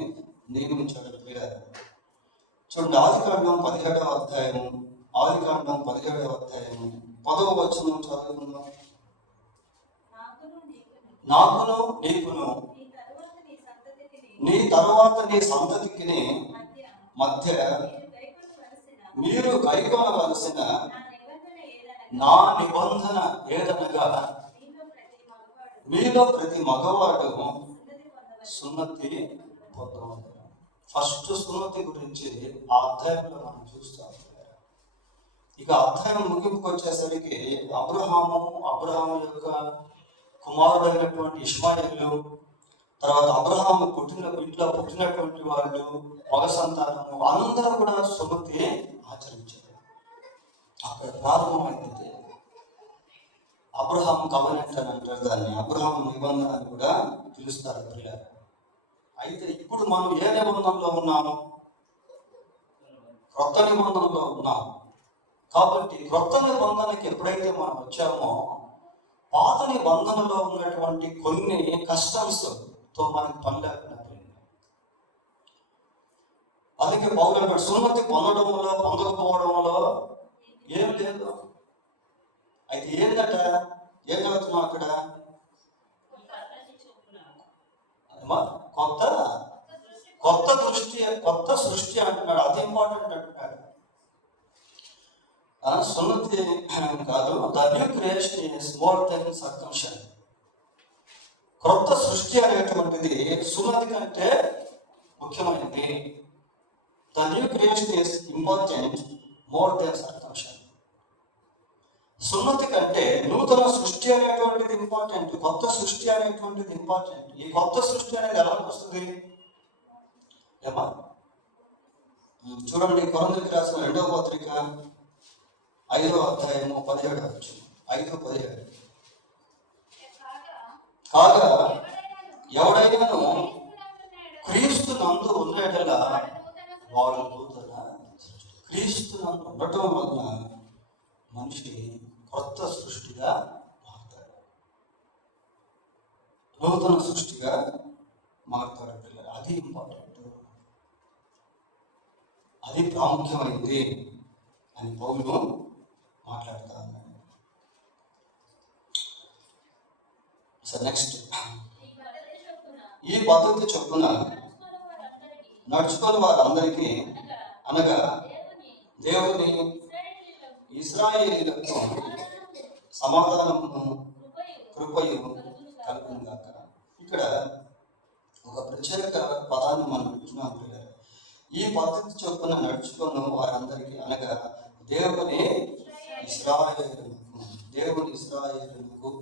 నియమించాడు. చూడండి, ఆదికాండం 17వ అధ్యాయము 10వ వచనం చదువుకుందాం. నాకును నీకును నీ తరువాత నీ సంతతికి మధ్య మీరు కైకొనవలసిన నా నిబంధన ఏదనగా మీలో ప్రతి మగవాడు సున్నతి పొందవలెను. ఫస్ట్ సున్నతి గురించి ఆ అధ్యాయంలో మనం చూస్తాం. ఇక అధ్యాయం ముగింపుకు వచ్చేసరికి అబ్రహాము యొక్క కుమారుడైనటువంటి ఇష్మాయేలు, తర్వాత అబ్రహాము ఇంట్లో పుట్టినటువంటి వాళ్ళు, మగ సంతానము అందరూ కూడా సున్నతి ఆచరించారు. అక్కడ ప్రారంభమైంది అబ్రహాం కవెనెంట్ అని అంటారు దాన్ని, అబ్రహాం నిబంధన అని కూడా పిలుస్తారు పిల్లలు. అయితే ఇప్పుడు మనం ఏ నిబంధనలో ఉన్నాము? క్రొత్త నిబంధనలో ఉన్నాము. కాబట్టి క్రొత్త నిబంధనకి ఎప్పుడైతే మనం వచ్చామో పాత నిబంధనలో ఉన్నటువంటి కొన్ని కస్టమ్స్తో మనకి పని లేకుండా పోయింది. అందుకే పౌలు అంటాడు, సున్నతి పొందడంలో పొందకపోవడంలో ఏం లేదు. అయితే ఏందట, ఏం చదువుతున్నాం అక్కడ? కొత్త సృష్టి అంటున్నాడు. అది ఇంపార్టెంట్ అంటున్నాడు. సున్నతి కాదు, the new creation is more than circumcision. క్రొత్త సృష్టి అనేటువంటిది సున్నతి కంటే ముఖ్యమైనది. The new creation is important more than circumcision. సున్నతి కంటే నూతన సృష్టి అనేటువంటిది ఇంపార్టెంట్, కొత్త సృష్టి అనేటువంటిది ఇంపార్టెంట్. ఈ కొత్త సృష్టి అనేది ఎలా వస్తుంది ఏమా? చూడండి, కొరింథీయులకు రాసిన 2వ పత్రిక 5వ అధ్యాయము 17వ వచనం, 5:17. కాగా ఎవడైనాను క్రీస్తు నందు ఉన్నట్లా వాడు నూతన సృష్టి. క్రీస్తు నందు ఉండటం వలన మనిషి కొత్త సృష్టిగా మారుతాడు, నూతన సృష్టిగా మారుతాడు పిల్లలు. అది ఇంపార్టెంట్, అది ప్రాముఖ్యమైంది అని పౌలు మాట్లాడుతా ఉన్నాడు. సో నెక్స్ట్, ఈ పద్ధతి చొప్పున నడుచుకొని వారందరికీ అనగా దేవుని ఇశ్రాయేలీయులకు సమాధానము కృపయు కలుగును గాక. ఇక్కడ ఒక ప్రత్యేక పదాన్ని మనం వింటున్నాం పిల్లలు. ఈ పద్ధతి చొప్పున నడుచుకొని వారందరికీ అనగా దేవుని ఇశ్రాయేలులకు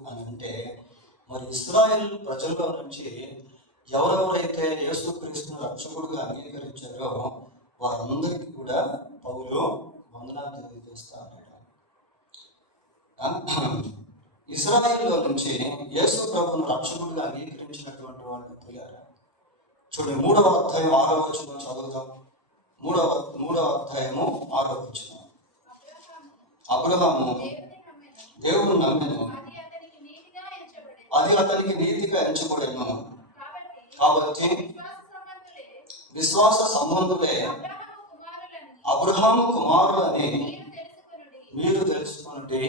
అని అంటే, మరి ఇశ్రాయేల్ ప్రజల్లో నుంచి ఎవరెవరైతే యేసుక్రీస్తును రక్షకుడుగా అంగీకరించారో వారందరికీ కూడా పౌలు వందనాలు తెలియజేస్తా ఉన్నాడు. ఇశ్రాయేల్లో నుంచి యేసు ప్రభువును రక్షకుడిగా అంగీకరించినటువంటి వాళ్ళు పిల్లలు చూడండి, 3వ అధ్యాయం 6వ వచనం చదువుదాం. 3వ అధ్యాయము 6వ వచనం. అబ్రహాము దేవుడు నమ్మెను, అది అతనికి నీతిగా ఎంచబడెను. కాబట్టి విశ్వాస సంబంధులే అబ్రహాము కుమారులని మీరు తెలుసుకున్నది.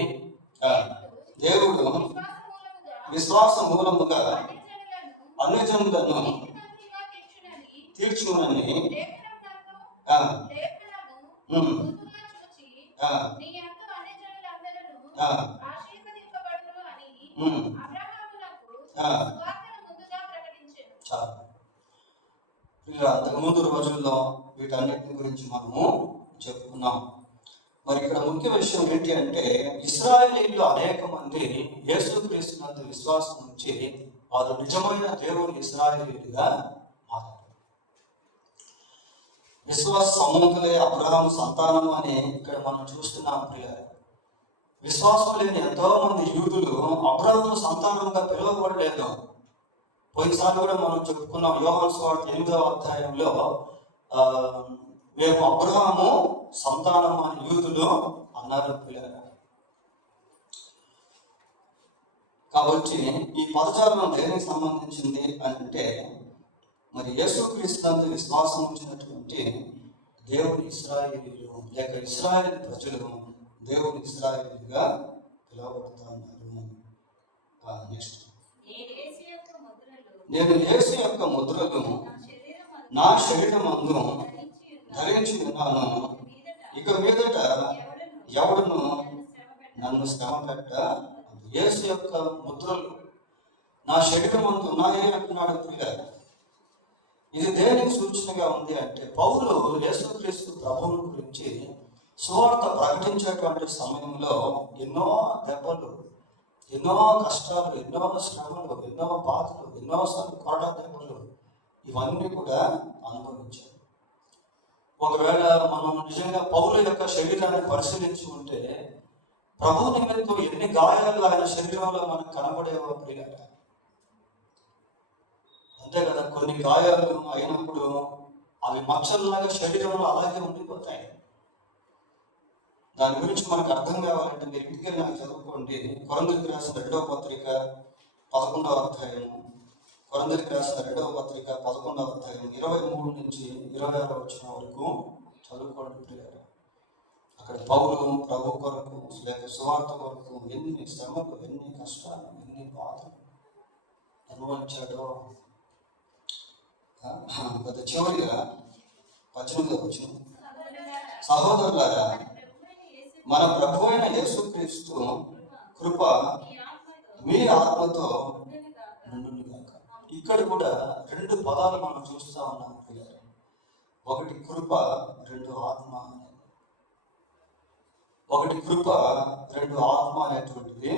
దేవుడు విశ్వాస మూలముగా అన్ని జనులను తీర్చునని అంతకుముందు రోజుల్లో వీటన్నిటి గురించి మనము చెప్పుకున్నాం. మరి ఇక్కడ ముఖ్య విషయం ఏంటి అంటే, ఇశ్రాయేలీయులు అనేక మంది యేసుక్రీస్తునందు విశ్వాసం ఉంచి వారు నిజమైన దేవుని ఇశ్రాయేలీయులుగా మారారు. విశ్వాస సంబంధులే అబ్రహాము సంతానం అని ఇక్కడ మనం చూస్తున్నాం ప్రియులారా. విశ్వాసం లేని ఎంతో మంది యూదులు అబ్రహాము సంతానంగా పిలువబడలేదు. పోయినసారి కూడా మనం చెప్పుకున్నాం, యోహాను సువార్త 8వ అధ్యాయంలో మేము అబ్రహాము సంతానం అని యూదులు అన్నారు పిల్లలు. కాబట్టి ఈ పదజాలం దేనికి సంబంధించింది అంటే, మరి యేసుక్రీస్తునందు విశ్వాసం ఉంచినటువంటి దేవుని ఇశ్రాయేలీయులు లేక ఇశ్రాయేల్ ప్రజలు దేవుని ఇశ్రాయేలీయులుగా పిలువబడుతూ ఉన్నారు. నెక్స్ట్, నేను యేసు యొక్క ముద్రలు నా శరీరమందు ధరించి ఉన్నాను. ఇక మీదట ఎవడును నన్ను శ్రమ పెట్ట. యేసు యొక్క ముద్రలు నా శరీరమందు ఉన్నాయి అంటున్నాడు ప్రియులారా. ఇది దేనికి సూచనగా ఉంది అంటే, పౌలు యేసుక్రీస్తు ప్రభువుని గురించి సువార్త ప్రకటించేటువంటి సమయంలో ఎన్నో దెబ్బలు, ఎన్నో కష్టాలు, ఎన్నో శ్రమలు, ఎన్నో బాధలు, ఎన్నోసార్లు కొరడా దెబ్బలు, ఇవన్నీ కూడా అనుభవించారు. ఒకవేళ మనం నిజంగా పౌలు యొక్క శరీరాన్ని పరిశీలించి ఉంటే ప్రభు నిమిత్తం ఎన్ని గాయాలు ఆయన శరీరంలో మనకు కనబడేవో ప్రియులారా. అంతే కదా, కొన్ని గాయాలు అయినప్పుడు అవి మచ్చల్లాగా శరీరంలో అలాగే ఉండిపోతాయి. దాని గురించి మనకు అర్థం కావాలంటే మీరు ఇంటికి నాకు చదువుకోండి. కొరింథీయులకు రాసిన 2వ పత్రిక 11వ అధ్యాయము, కొరింథీయులకు రాసిన 2వ పత్రిక 11వ అధ్యాయం 23 నుంచి 26 వచనం వరకు చదువుకోండి ప్రియులారా. అక్కడ పౌలు ప్రభు కొరకు లేక సువార్త కొరకు ఎన్ని శ్రమలు, ఎన్ని కష్టాలు, ఎన్ని బాధలు అనుభవించాడో. గత చివరిగా 18వ వచనం, సహోదరులారా మన ప్రభు అయిన యేసుక్రీస్తు కృప మీ ఆత్మతో నుండును గాక. ఇక్కడ కూడా 2 పదాలు మనం చూస్తూ ఉన్నాం పిల్లలు. ఒకటి కృప, 2 ఆత్మ. ఒకటి కృప, 2 ఆత్మ అనేటువంటిది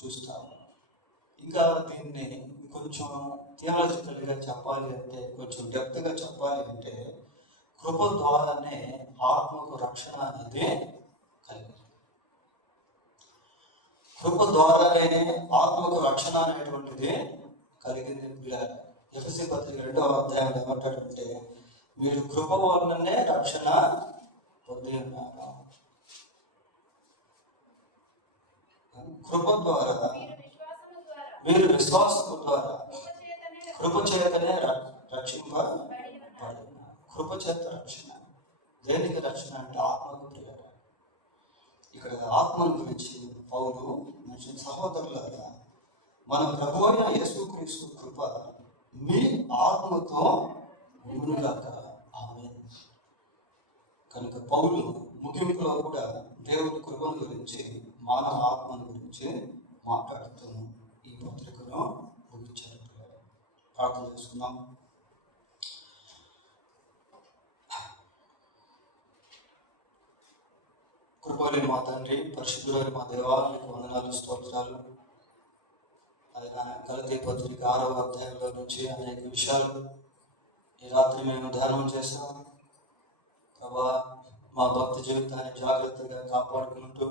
చూస్తాము. ఇంకా దీన్ని కొంచెం థియాలజికల్గా చెప్పాలి అంటే, కొంచెం డెప్త్గా చెప్పాలి అంటే, కృప ద్వారానే ఆత్మకు రక్షణ అనేది కలిగింది. కృప ద్వారానే ఆత్మకు రక్షణ అనేటువంటిది కలిగింది పిల్లలు. ఎఫెసీ పత్రిక 2వ అధ్యాయంలో ఏమంటాడంటే, మీరు కృప వలననే రక్షణ పొంది ఉన్నారు. కృప ద్వారా, మీరు విశ్వాసము ద్వారా కృప చేతనే రక్షింపబడిన. కృప చేత రక్షణ. దేనికి రక్షణ అంటే ఆత్మకు ప్రియులారా. ఇక్కడ ఆత్మను గురించి పౌలు మనిషి సహోదరులారా, మన ప్రభు అయిన యేసుక్రీస్తు కృప మీ ఆత్మతో ఉండునుగాక కనుక పౌలు ముగింపులో కూడా దేవుని కృపను గురించి, మానవ ఆత్మను గురించి మాట్లాడుతూ ఈ పత్రికను ముగించారు. ప్రార్థన చేసుకుందాం. కృపలేని మా తండ్రి, పరిశుద్ధులైన మా దేవాలయానికి వందనాలు, స్తోత్రాలు. ఆయన గలతీ పత్రిక 6వ అధ్యాయంలో నుంచి అనేక విషయాలు ఈ రాత్రి మేము ధ్యానం చేశాం. ప్రభా, మా భక్తి జీవితాన్ని జాగ్రత్తగా కాపాడుకుంటూ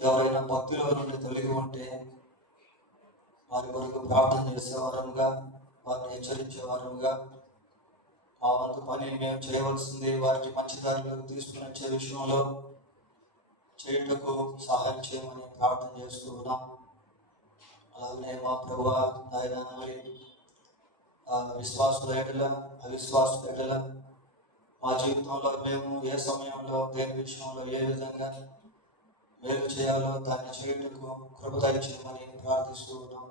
ఎవరైనా భక్తిలో నుండి తొలగి ఉంటే వారి వరకు ప్రార్థన చేసేవారంగా, వారిని హెచ్చరించేవారంగా, మా వంతు పని మేము చేయవలసింది వారికి మంచి దారిలోకి తీసుకుని వచ్చే విషయంలో చేయుటకు సహాయం చేయమని ప్రార్థన చేస్తూ ఉన్నాం. అలాగనే మా ప్రభువా నాయన, మరి విశ్వాసుల ఎడల, అవిశ్వాసుల ఎడల మా జీవితంలో మేము ఏ సమయంలో, దేని విషయంలో ఏ విధంగా మేలు చేయాలో దాన్ని చేయుటకు కృప దయచేయమని ప్రార్థిస్తూ ఉన్నాం.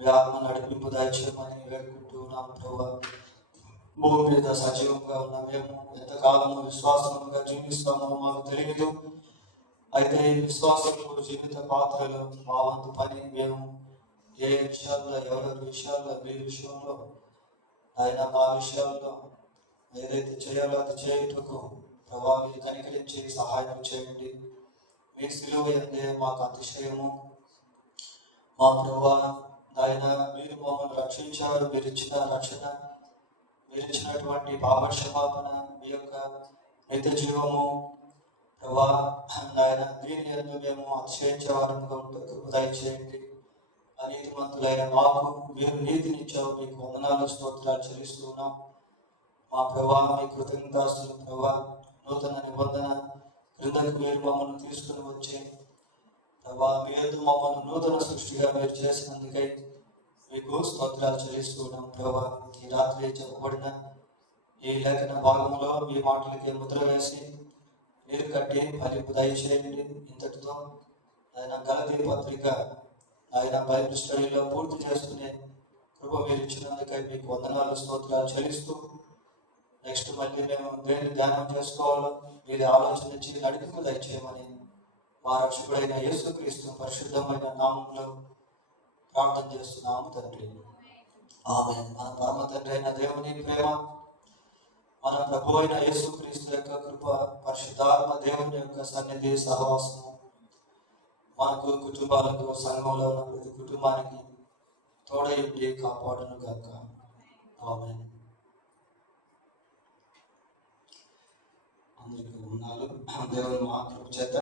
మీ ఆత్మ నడిపింపు దయచేయమని వేడుకుంటూ ఉన్నాం. ప్రభువా, భూమి మీద సజీవంగా ఉన్న మేము ఎంతకాలము విశ్వాసంగా జీవిస్తామో మాకు తెలియదు. అయితే విశ్వాసంలో జీవిత పాత్రలు మా వంతు పని మేము ఏ విషయాల్లో, ఎవరెవరి విషయాల్లో, మీ విషయంలో, ఆయన మా విషయాల్లో ఏదైతే చేయాలో అది చేయుటకు ప్రభావి కనికరించి సహాయం చేయండి. మీ సిలువ ఎందే మాకు అతిశయము. మా ప్రభా ఆయన, మీరు మమ్మల్ని రక్షించారు. మీరు ఇచ్చిన రక్షణ, మీరు ఇచ్చినటువంటి పాపక్షమాపణ, మీ యొక్క నిత్య జీవము ప్రభా నాయన, దీని ఎందు మేము అతిశయించేవారంగా ఉంటే కృప దయచేయండి. అనీతిమంతులైన మాకు మీరు నీతినిచ్చావు, మీకు వందనాలు, స్తోత్రాలు చెల్లిస్తున్నాం. మా ప్రభా మీ కృతజ్ఞతాస్తులు. ప్రభా, నూతన నిబంధన క్రిందకు మీరు మమ్మల్ని తీసుకుని వచ్చి ప్రభా మీ యందు మమ్మల్ని నూతన సృష్టిగా మీరు చేసినందుకై మీకు స్తోత్రాలు చెల్లిస్తున్నాం. ప్రభా, ఈ రాత్రి చెప్పబడిన ఈ లేఖన భాగంలో మీ మాటలకి ముద్ర వేసి నీరు కట్టి ఫలింపు దయచేయండి. ఇంతటితో ఆయన గలతీ పత్రిక ఆయన బైబిల్ స్టడీలో పూర్తి చేసుకునే కృప మీరు ఇచ్చినందుకై మీకు వందనాలు, స్తోత్రాలు చెల్లిస్తూ నెక్స్ట్ మళ్ళీ మేము దేన్ని ధ్యానం చేసుకోవాలో మీరు ఆలోచన ఇచ్చి నడిపింపు దయచేయమని మా రక్షకుడైన యేసుక్రీస్తు పరిశుద్ధమైన నామంలో ప్రార్థన చేస్తున్నాము తండ్రి. ఆమేన్. మన పరమ తండ్రి అయిన దేవుని ప్రేమ, మన ప్రభు అయిన యేసుక్రీస్తు యొక్క కృప, పరిశుద్ధాత్మ దేవుని యొక్క సన్నిధి, సహవాసము మనకు, కుటుంబాలకు, సంఘంలో ఉన్న ప్రతి కుటుంబానికి తోడయుండి కాపాడును గాక. ఆమేన్. అందరికీ వందనాలు. దేవుని మా కృప చేత